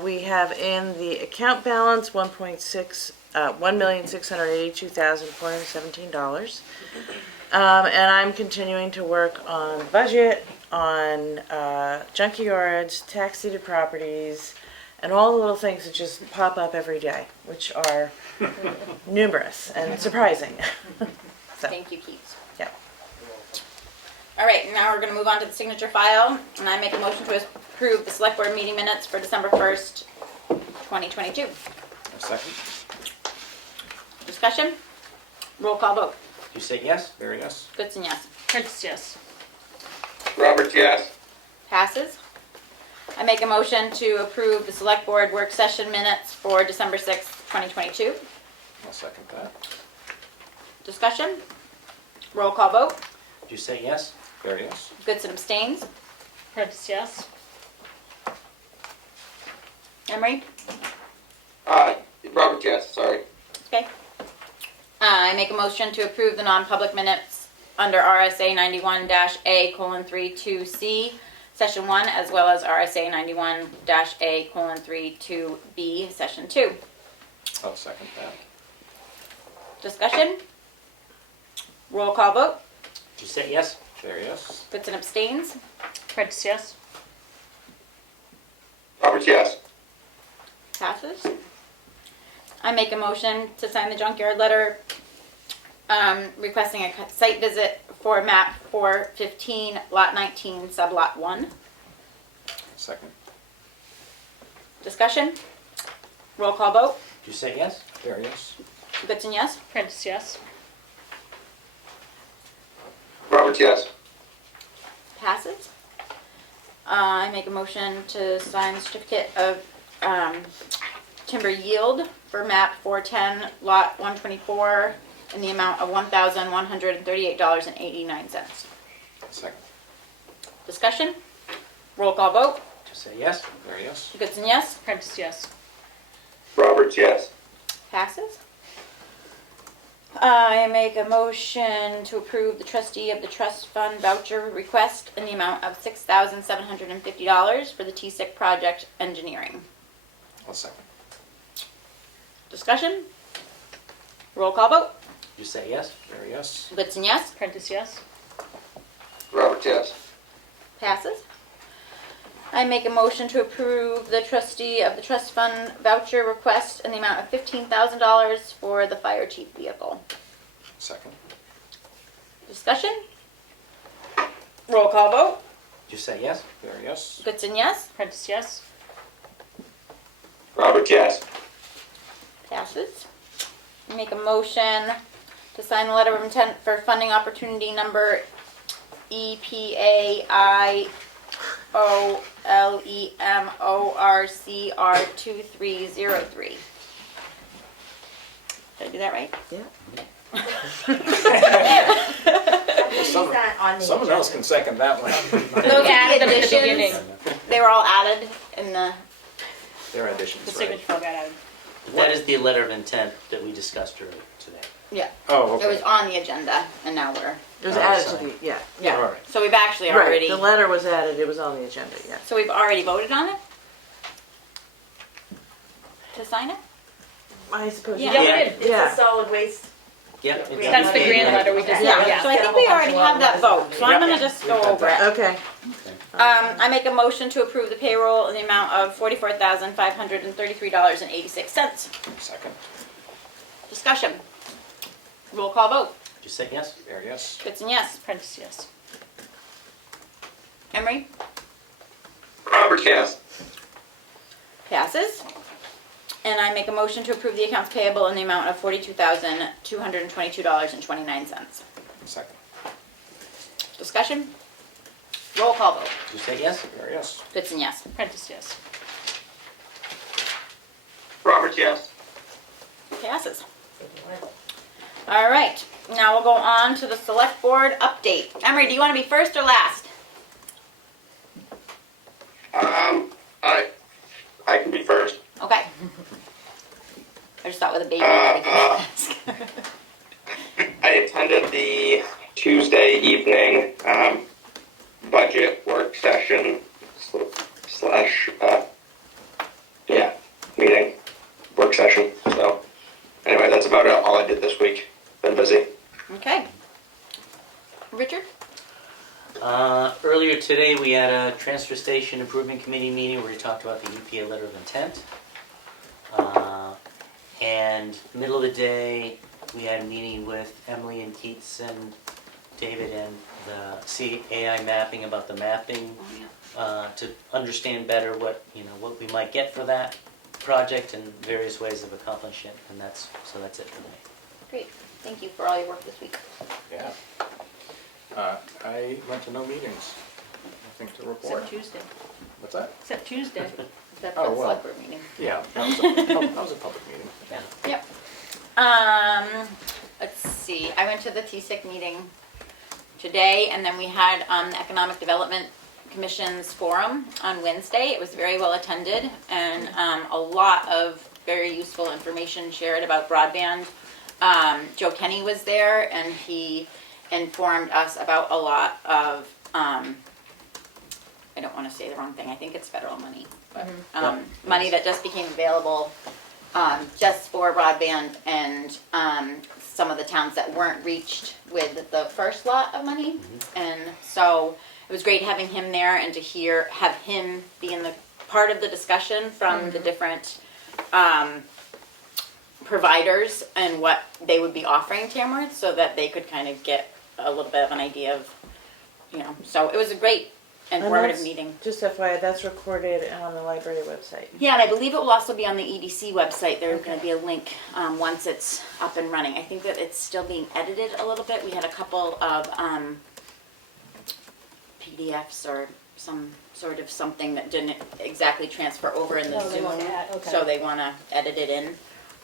We have in the account balance $1,682,417. And I'm continuing to work on budget, on junkyards, tax deeded properties, and all the little things that just pop up every day, which are numerous and surprising. So, Thank you, Keith. yeah. All right, now we're gonna move on to the signature file, and I make a motion to approve the select board meeting minutes for December 1st, 2022. A second. Discussion? Roll call vote. You say yes? Very yes. Goodson, yes. Prentice, yes. Roberts, yes. Passes. I make a motion to approve the select board work session minutes for December 6th, 2022. I'll second that. Discussion? Roll call vote. You say yes? Very yes. Goodson abstains. Prentice, yes. Emery? Roberts, yes, sorry. Okay. I make a motion to approve the non-public minutes under RSA 91-A:32C, Session 1, as well as RSA 91-A:32B, Session 2. I'll second that. Discussion? Roll call vote. You say yes? Very yes. Goodson abstains. Prentice, yes. Roberts, yes. Passes. I make a motion to sign the junkyard letter requesting a site visit for map 415, lot 19, sublot 1. Second. Discussion? Roll call vote. You say yes? Very yes. Goodson, yes. Prentice, yes. Roberts, yes. Passes. I make a motion to sign the certificate of timber yield for map 410, lot 124, in the amount of $1,138.89. Second. Discussion? Roll call vote. You say yes? Very yes. Goodson, yes. Prentice, yes. Roberts, yes. Passes. I make a motion to approve the trustee of the trust fund voucher request in the amount of $6,750 for the TSIC project engineering. I'll second. Discussion? Roll call vote. You say yes? Very yes. Goodson, yes. Prentice, yes. Roberts, yes. Passes. I make a motion to approve the trustee of the trust fund voucher request in the amount of $15,000 for the fire chief vehicle. Second. Discussion? Roll call vote. You say yes? Very yes. Goodson, yes. Prentice, yes. Roberts, yes. Passes. I make a motion to sign the letter of intent for funding opportunity number EPAIOLEMORCR2303. Did I do that right? Yeah. Someone else can second that one. Those added them at the additions, beginning. they were all added in the, Their additions, The right? signature got added. That is the letter of intent that we discussed earlier today. yeah. Oh, okay. It was on the agenda and now we're, It was Oh, added to sorry. the, yeah. yeah. All right. So we've actually Right, already, the letter was added, it was on the agenda, yeah. so we've already voted on it? To sign it? I suppose. Yeah. Yeah, we Yeah. did. It's Yeah. a solid waste. Yep. That's the grant letter we just, Yeah, so I think we already have that vote, so I'm gonna just go over it. Okay. I make a motion to approve the payroll in the amount of $44,533.86. Second. Discussion. Roll call vote. You say yes? Very yes. Goodson, yes. Prentice, yes. Emery? Roberts, yes. Passes. And I make a motion to approve the accounts payable in the amount of $42,222.29. Second. Discussion. Roll call vote. You say yes? Very yes. Goodson, yes. Prentice, yes. Roberts, yes. Passes. All right, now we'll go on to the select board update. Emery, do you want to be first or last? with a baby and everything. I attended the Tuesday evening budget work session slash meeting work session. So anyway, that's about it. All I did this week. Been busy. Okay. Richard? Earlier today, we had a transfer station improvement committee meeting where we talked about the EPA letter of intent. And middle of the day, we had a meeting with Emily and Keats and David and the CAI mapping about the mapping to understand better what we might get for that project and various ways of accomplishing it. And that's it for me. Great. Thank you for all your work this week. Yeah. I went to no meetings, nothing to report. Except Tuesday. What's that? Except Tuesday. That's Oh, the well. select board meeting. Yeah, that was a public meeting. Yep. Let's see, I went to the TSIC meeting today, and then we had the Economic Development Commission's forum on Wednesday. It was very well attended, and a lot of very useful information shared about broadband. Joe Kenny was there, and he informed us about a lot of, I don't want to say the wrong thing, I think it's federal money, but money that just became available just for broadband, and some of the towns that weren't reached with the first lot of money. And so it was great having him there and to have him be in the part of the discussion from the different providers and what they would be offering Tamworth, so that they could kind of get a little bit of an idea of, so it was a great informative meeting. Just FYI, that's recorded on the library website. Yeah, and I believe it will also be on the EDC website. There's going to be a link once it's up and running. I think that it's still being edited a little bit. We had a couple of PDFs or some sort of something that didn't exactly transfer over in the Zoom. So they want to edit it in.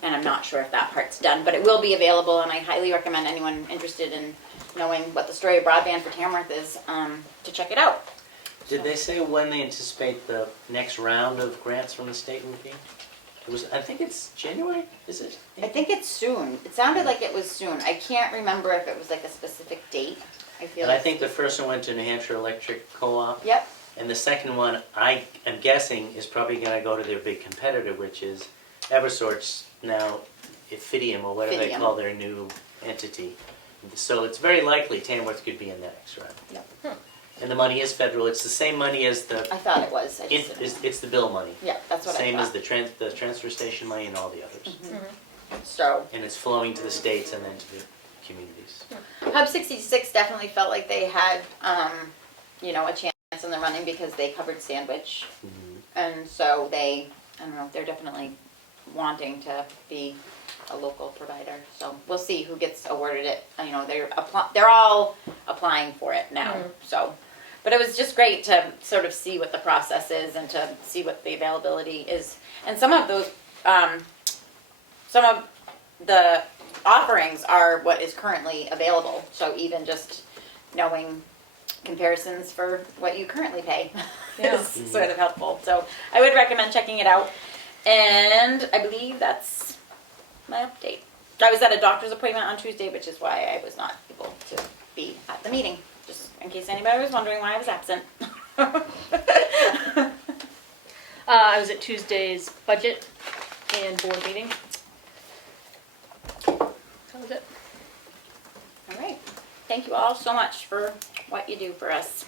And I'm not sure if that part's done, but it will be available, and I highly recommend anyone interested in knowing what the story of broadband for Tamworth is to check it out. Did they say when they anticipate the next round of grants from the state would be? I think it's January, is it? I think it's soon. It sounded like it was soon. I can't remember if it was like a specific date. And I think the first one went to New Hampshire Electric Co-op. Yep. And the second one, I am guessing, is probably going to go to their big competitor, which is Eversource, now Fidium, or whatever they call their new entity. So it's very likely Tamworth could be in that next round. Yep. And the money is federal. It's the same money as the. I thought it was. It's the bill money. Yeah, that's what same I thought. Same as the transfer station money and all the others. So. And it's flowing to the states and then to the communities. Hub 66 definitely felt like they had, a chance in the running because they covered Sandwich, and so they're definitely wanting to be a local provider. So we'll see who gets awarded it. They're all applying for it now. So, but it was just great to sort of see what the process is and to see what the availability is. And some of those, some of the offerings are what is currently available. So even just knowing comparisons for what you currently pay is sort of helpful. So I would recommend checking it out. And I believe that's my update. I was at a doctor's appointment on Tuesday, which is why I was not able to be at the meeting, just in case anybody was wondering why I was absent. I was at Tuesday's budget and board meeting. That was it. All right. Thank you all so much for what you do for us.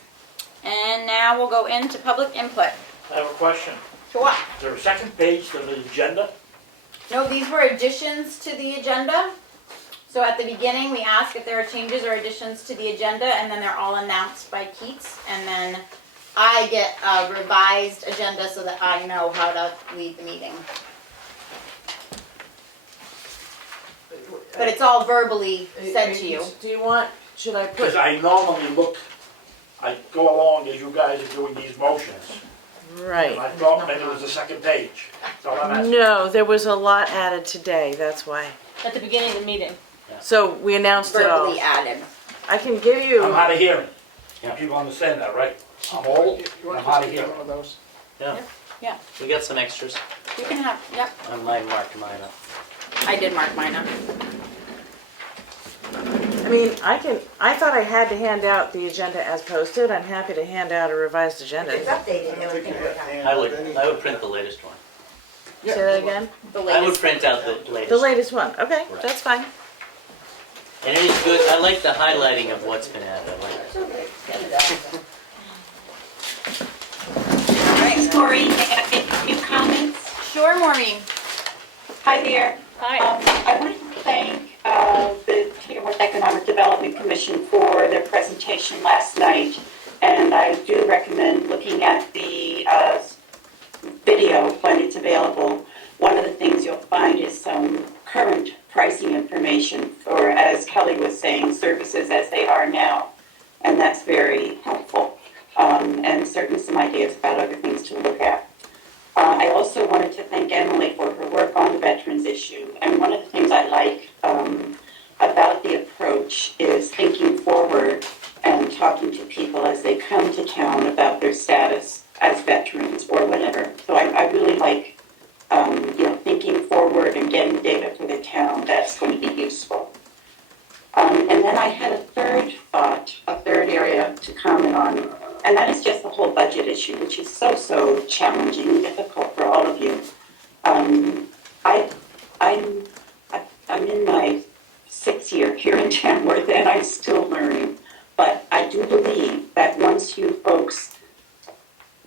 And now we'll go into public input. I have a question. To what? Is there a second page to the agenda? No, these were additions to the agenda. So at the beginning, we ask if there are changes or additions to the agenda, and then they're all announced by Keats. And then I get a revised agenda so that I know how to lead the meeting. But it's all verbally said to you. Should I put? Because I normally I go along as you guys are doing these motions. Right. And I thought maybe it was the second page. That's all I'm asking. No, there was a lot added today, that's why. At the beginning of the meeting. So we announced it all. Verbally added. I can give you. I'm hard of hearing. People understand that, right? I'm old, I'm hard of hearing. Yeah. Yeah. We got some extras. You can have, yep. I might mark mine up. I did mark mine up. I mean, I thought I had to hand out the agenda as posted. I'm happy to hand out a revised agenda. It's updated, everything like that. I would print the latest one. Say that again? The I would latest. print out the latest. The latest one, okay, Right. that's fine. And it is good, I like the highlighting of what's been added, I like it. Alright, Maureen, may I make a few comments? sure, Maureen. Hi there. Hi. I want to thank the Tamworth Economic Development Commission for their presentation last night. And I do recommend looking at the video when it's available. One of the things you'll find is some current pricing information for, as Kelly was saying, services as they are now. And that's very helpful. And certainly some ideas about other things to look at. I also wanted to thank Emily for her work on the veterans issue. And one of the things I like about the approach is thinking forward and talking to people as they come to town about their status as veterans or whatever. So I really like thinking forward and getting data for the town that's going to be useful. And then I had a third thought, a third area to comment on, and that is just the whole budget issue, which is so challenging and difficult for all of you. I'm in my 6th year here in Tamworth, and I'm still learning. But I do believe that once you folks,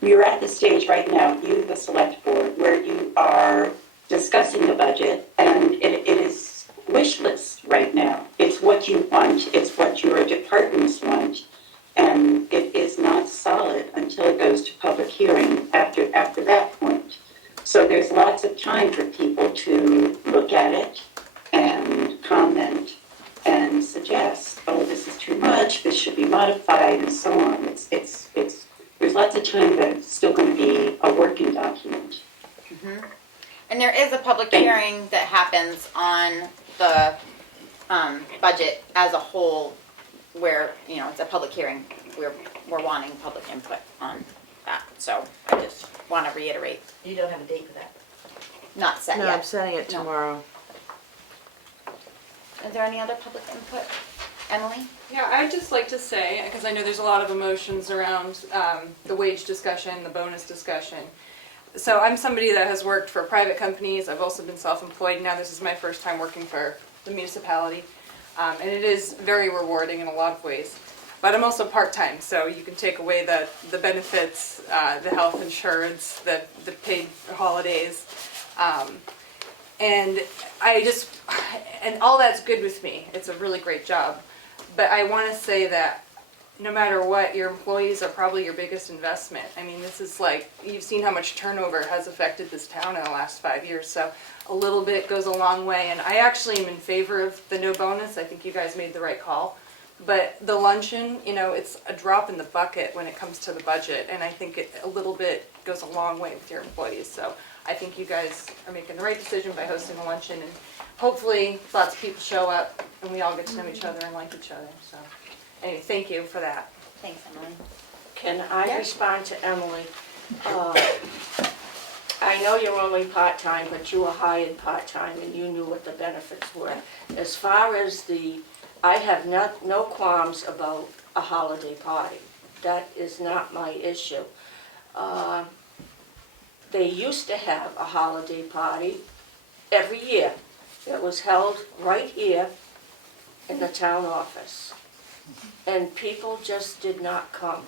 you're at the stage right now, you, the select board, where you are discussing the budget, and it is wish list right now. It's what you want, it's what your departments want, and it is not solid until it goes to public hearing after that point. So there's lots of time for people to look at it and comment and suggest, oh, this is too much, this should be modified, and so on. There's lots of time that it's still going to be a working document. Mm-hmm. And there is a public hearing that happens on the budget as a whole, where it's a public hearing. We're wanting public input on that. So I just want to reiterate. You don't have a date for that? Not set No, yet. I'm setting it No. tomorrow. Is there any other public input, Emily? Yeah, I'd just like to say, because I know there's a lot of emotions around the wage discussion, the bonus discussion. So I'm somebody that has worked for private companies. I've also been self-employed. Now this is my first time working for the municipality. And it is very rewarding in a lot of ways. But I'm also part-time, so you can take away the benefits, the health insurance, the paid holidays. And all that's good with me. It's a really great job. But I want to say that no matter what, your employees are probably your biggest investment. I mean, this is like, you've seen how much turnover has affected this town in the last 5 years, so a little bit goes a long way. And I actually am in favor of the no bonus. I think you guys made the right call. But the luncheon, it's a drop in the bucket when it comes to the budget, and I think a little bit goes a long way with your employees. So I think you guys are making the right decision by hosting a luncheon, and hopefully lots of people show up and we all get to know each other and like each other. So anyway, thank you for that. Thanks, Emily. Can I respond to Emily? I know you're only part-time, but you were hired part-time and you knew what the benefits were. As far as I have no qualms about a holiday party. That is not my issue. They used to have a holiday party every year. It was held right here in the town office. And people just did not come.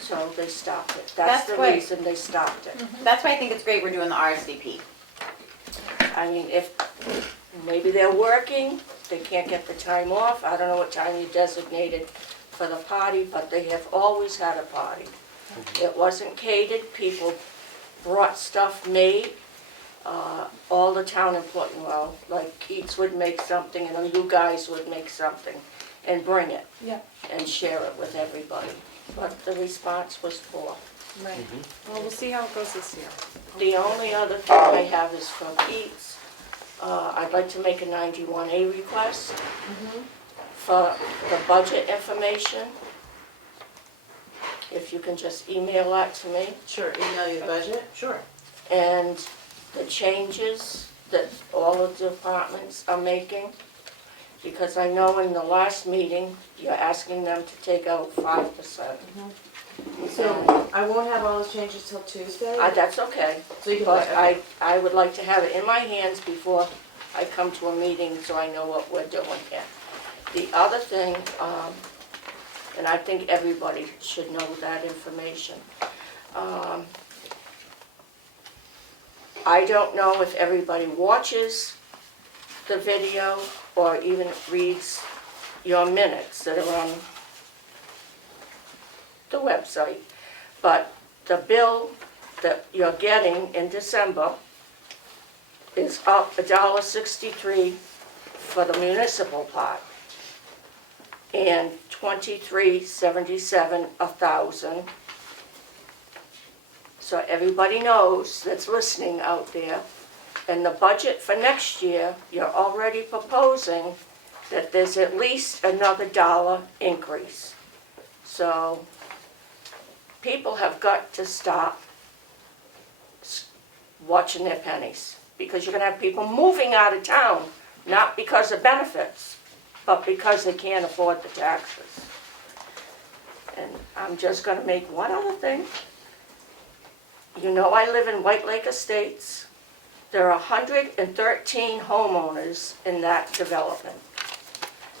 So they stopped it. That's the reason they stopped it. That's why I think it's great we're doing the RSVP. I mean, if maybe they're working, they can't get the time off. I don't know what time you designated for the party, but they have always had a party. It wasn't catered. People brought stuff made. All the town employees, like Keats would make something, and you guys would make something and bring it. Yeah. And share it with everybody. But the response was poor. Right. Well, we'll see how it goes this year. The only other thing I have is from Keats. I'd like to make a 91A request for the budget information. If you can just email that to me. Sure, email you the budget? Sure. And the changes that all of the departments are making? Because I know in the last meeting, you're asking them to take out 5%. So I won't have all those changes till Tuesday. That's okay, So you can but okay. I would like to have it in my hands before I come to a meeting so I know what we're doing here. The other thing, and I think everybody should know that information. I don't know if everybody watches the video or even reads your minutes that are on the website, but the bill that you're getting in December is up $1.63 for the municipal part and $23.77 a thousand. So everybody knows that's listening out there. And the budget for next year, you're already proposing that there's at least another $1 increase. So people have got to stop watching their pennies, because you're gonna have people moving out of town, not because of benefits, but because they can't afford the taxes. And I'm just gonna make one other thing. You know I live in White Lake Estates. There are 113 homeowners in that development.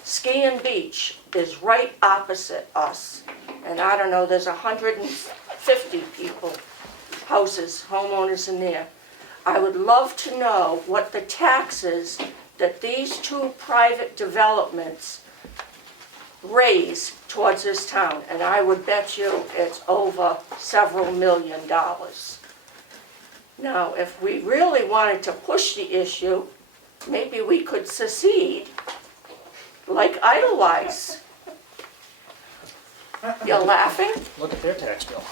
Ski and Beach is right opposite us. And I don't know, there's 150 people, houses, homeowners in there. I would love to know what the taxes that these two private developments raise towards this town. And I would bet you it's over several $millions. Now, if we really wanted to push the issue, maybe we could secede, like Idlewise. You're laughing? Look at their tax bill.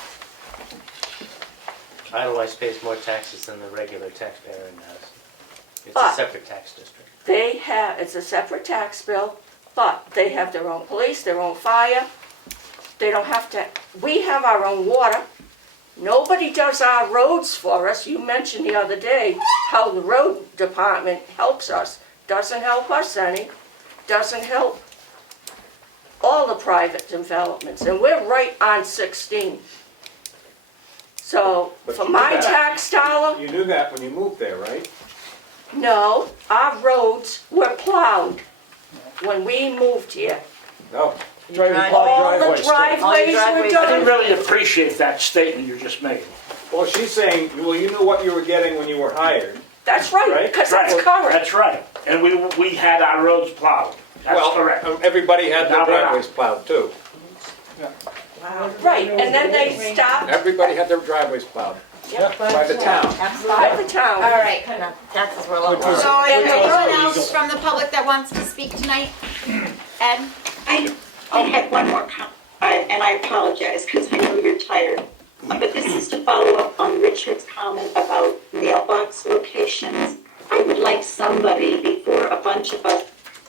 Idlewise pays more taxes than the regular taxpayer in the house. It's a But- separate tax district. They have, it's a separate tax bill, but they have their own police, their own fire. They don't have to, we have our own water. Nobody does our roads for us. You mentioned the other day how the road department helps us. Doesn't help us any. Doesn't help all the private developments. And we're right on 16. So But for you my knew that. tax dollar, You knew that when you moved there, right? no, our roads were plowed when we moved here. No. All the driveways were I didn't done. really appreciate that statement you just made. Well, she's saying, well, you knew what you were getting when you were hired. That's right, Right? because that's current. That's right. And we had our roads plowed. That's Well, correct. everybody had their Now we're not. driveways plowed too. Right, and then they stopped Everybody had their driveways plowed by the town. by the town. All right. Taxes were a lot more. So is there anyone Illegal. else from the public that wants to speak tonight? Ed? I had one more comment, and I apologize because I know you're tired. But this is to follow up on Richard's comment about mailbox locations. I would like somebody, before a bunch of us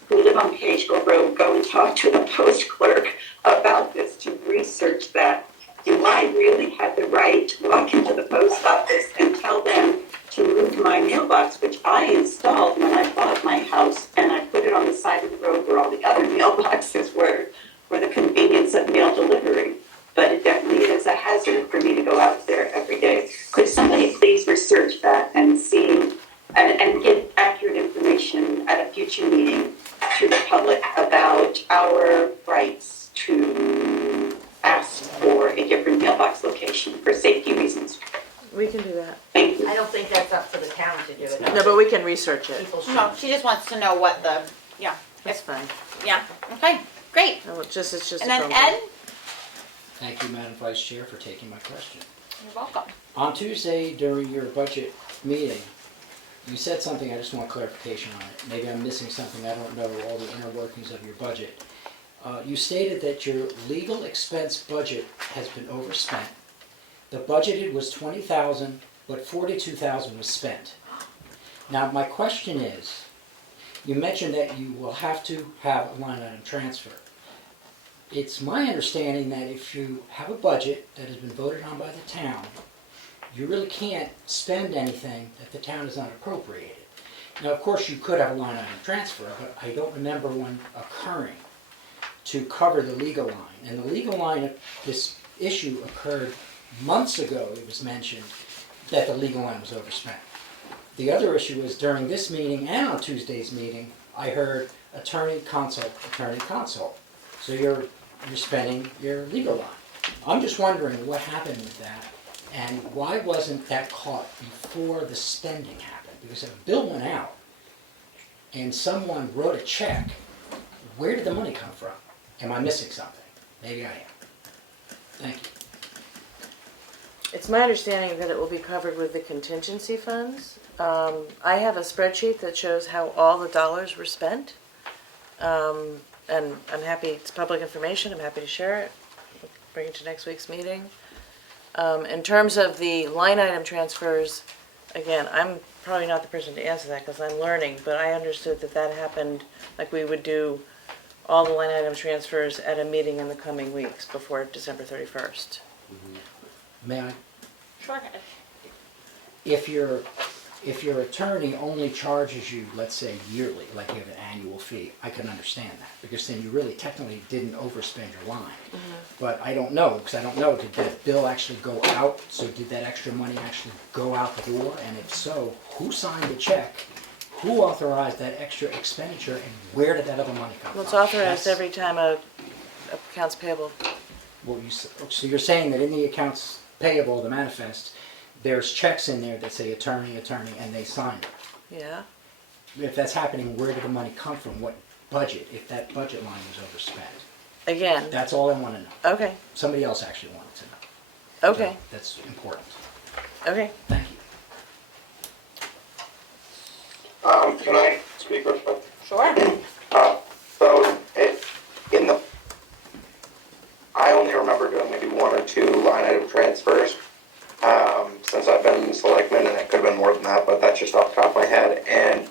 who live on Pageville Road go and talk to the post clerk about this, to research that. Do I really have the right to walk into the post office and tell them to move my mailbox, which I installed when I bought my house, and I put it on the side of the road where all the other mailboxes were, for the convenience of mail delivery? But it definitely is a hazard for me to go out there every day. Could somebody please research that and see, and give accurate information at a future meeting to the public about our rights to ask for a different mailbox location for safety reasons? We can do that. Thank you. I don't think that's up to the town to do it. No, but we can research it. People should. No, she just wants to know what the, yeah, That's fine. yeah, okay, great. No, it's just a And then phone call. Ed? Thank you, Madam Vice Chair, for taking my question. You're welcome. On Tuesday, during your budget meeting, you said something, I just want clarification on it. Maybe I'm missing something, I don't know all the inner workings of your budget. You stated that your legal expense budget has been overspent. The budgeted was $20,000, but $42,000 was spent. Now, my question is, you mentioned that you will have to have a line item transfer. It's my understanding that if you have a budget that has been voted on by the town, you really can't spend anything that the town has not appropriated. Now, of course, you could have a line item transfer, but I don't remember one occurring to cover the legal line. And the legal line, this issue occurred months ago, it was mentioned, that the legal line was overspent. The other issue is during this meeting and on Tuesday's meeting, I heard attorney consult. So you're spending your legal line. I'm just wondering what happened with that and why wasn't that caught before the spending happened? Because if a bill went out and someone wrote a check, where did the money come from? Am I missing something? Maybe I am. Thank you. It's my understanding that it will be covered with the contingency funds. I have a spreadsheet that shows how all the dollars were spent. And I'm happy, it's public information, I'm happy to share it, bring it to next week's meeting. In terms of the line item transfers, again, I'm probably not the person to answer that because I'm learning, but I understood that that happened, like we would do all the line item transfers at a meeting in the coming weeks before December 31st. May I? Sure. If your attorney only charges you, let's say yearly, like you have an annual fee, I can understand that, because then you really technically didn't overspend your line. But I don't know, because I don't know, did that bill actually go out? So did that extra money actually go out the door? And if so, who signed the check? Who authorized that extra expenditure, and where did that other money come from? Well, it's authorized That's- every time a accounts payable. Well, so you're saying that in the accounts payable, the manifest, there's checks in there that say attorney, and they sign it. Yeah. If that's happening, where did the money come from? What budget, if that budget line was overspent? Again. That's all I want to know. Okay. Somebody else actually wanted to know. Okay. So that's important. Okay. Thank you. Can I speak real quick? Sure. So, I only remember doing maybe one or two line item transfers since I've been selectman, and it could have been more than that, but that's just off the top of my head. And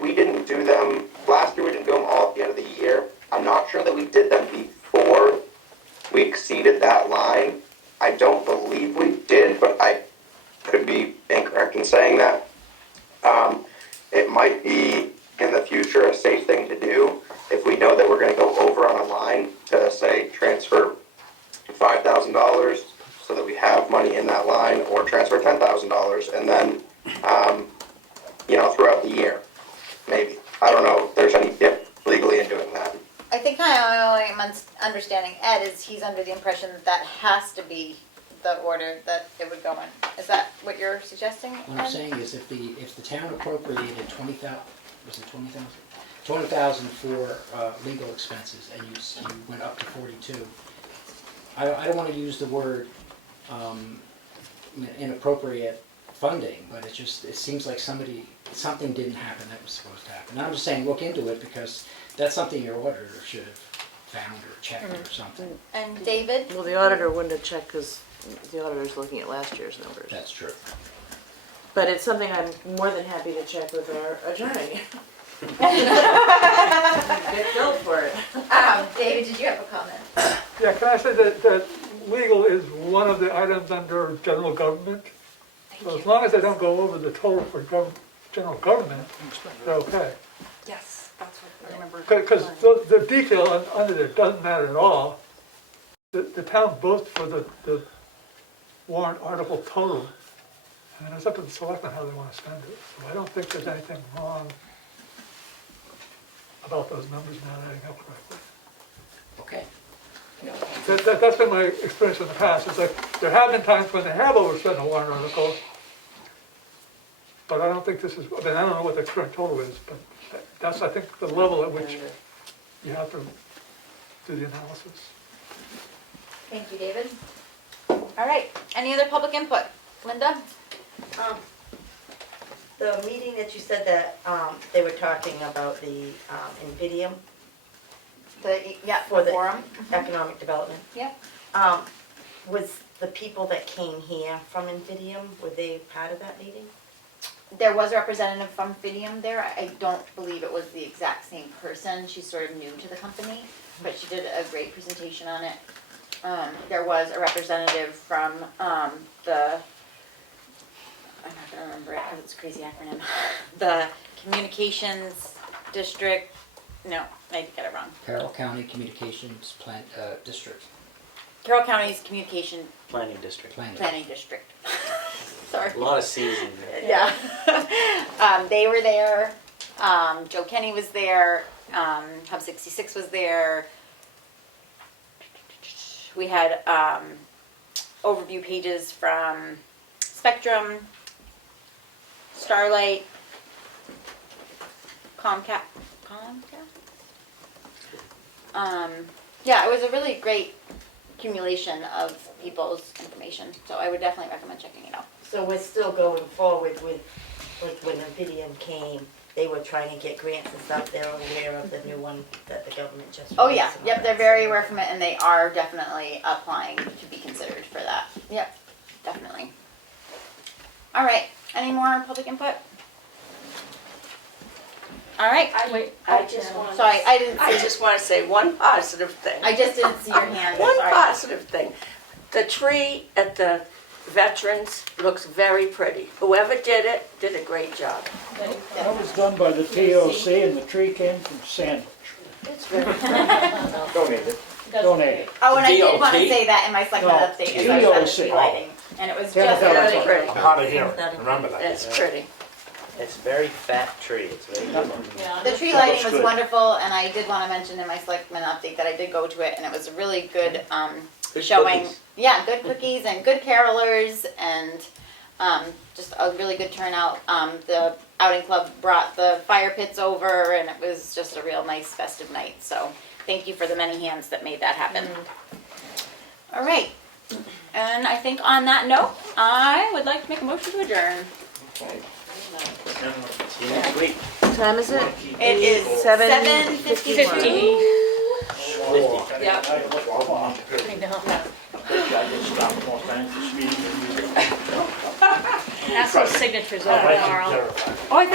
we didn't do them last year. We didn't do them all at the end of the year. I'm not sure that we did them before we exceeded that line. I don't believe we did, but I could be incorrect in saying that. It might be in the future a safe thing to do if we know that we're going to go over on a line to say transfer $5,000 so that we have money in that line, or transfer $10,000 and then throughout the year, maybe. I don't know if there's any dip legally in doing that. I think I am understanding Ed is he's under the impression that that has to be the order that it would go in. Is that what you're suggesting, What I'm Ed? saying is if the town appropriated 20,000, was it 20,000? 20,000 for legal expenses, and you went up to 42. I don't want to use the word inappropriate funding, but it seems like something didn't happen that was supposed to happen. And I'm just saying, look into it, because that's something your auditor should have found or checked or something. And David? Well, the auditor wouldn't have checked because the auditor's looking at last year's numbers. That's true. But it's something I'm more than happy to check with our attorney. Get billed for it. David, did you have a comment? Yeah, can I say that legal is one of the items under general government? So as long as they don't go over the total for general government, they're okay. Yes, that's what I remember. Because the detail under there doesn't matter at all. The town votes for the warrant article total, and it's up to the selectmen how they want to spend it. So I don't think there's anything wrong about those numbers not adding up correctly. Okay. That's been my experience in the past. It's like, there have been times when they have overspent a warrant article, but I don't think this is, I don't know what the current total is, but that's, I think, the level at which you have to do the analysis. Thank you, David. All right, any other public input? Linda? The meeting that you said that they were talking about the Invidium for the forum. economic development. Yep. Was the people that came here from Invidium, were they part of that meeting? There was a representative from Fidium there. I don't believe it was the exact same person. She's sort of new to the company, but she did a great presentation on it. There was a representative from the I'm not gonna remember it because it's a crazy acronym. The communications district, no, I get it wrong. Carroll County Communications Plant, District. Carroll County's communication Planning district. planning district. Sorry. A lot of C's in there. Yeah. They were there. Joe Kenny was there. Hub 66 was there. We had overview pages from Spectrum, Starlight, Comcast. Yeah, it was a really great accumulation of people's information. So I would definitely recommend checking it out. So we're still going forward with, like when Nvidium came, they were trying to get grants and stuff, they're aware of the new one that the government just released. Oh yeah, and all yep, that, they're so very aware from it, and they are definitely applying to be considered for that. Yep, definitely. All right, any more public input? All right. I just want. Sorry, I didn't. I just want to say one positive thing. I just didn't see your hand. One Sorry. positive thing. The tree at the Veterans looks very pretty. Whoever did it did a great job. That was done by the TOC and the tree came from Sandwich. It's very Donated. Donated. Oh, and I did DOT? want to say that in my Selectmen No, update, is I said the DOC. tree lighting, and it was Chemical just really lighting. pretty. I'm hard of hearing, remember that. It's pretty. It's a very fat tree, it's very good. The tree lighting was wonderful, and I did want to mention in my Selectmen update that I did go to it, and it was a really good, Good showing. cookies. Yeah, good cookies and good carolers, and just a really good turnout. The outing club brought the fire pits over, and it was just a real nice festive night. So thank you for the many hands that made that happen. All right, and I think on that note, I would like to make a motion to adjourn. Okay. See you next week. What time is it? It is 7:51. 50. Yeah. I know. just stopped more times this meeting than usual. Ask those signatures My over wife is tomorrow. terrified. Oh, I thought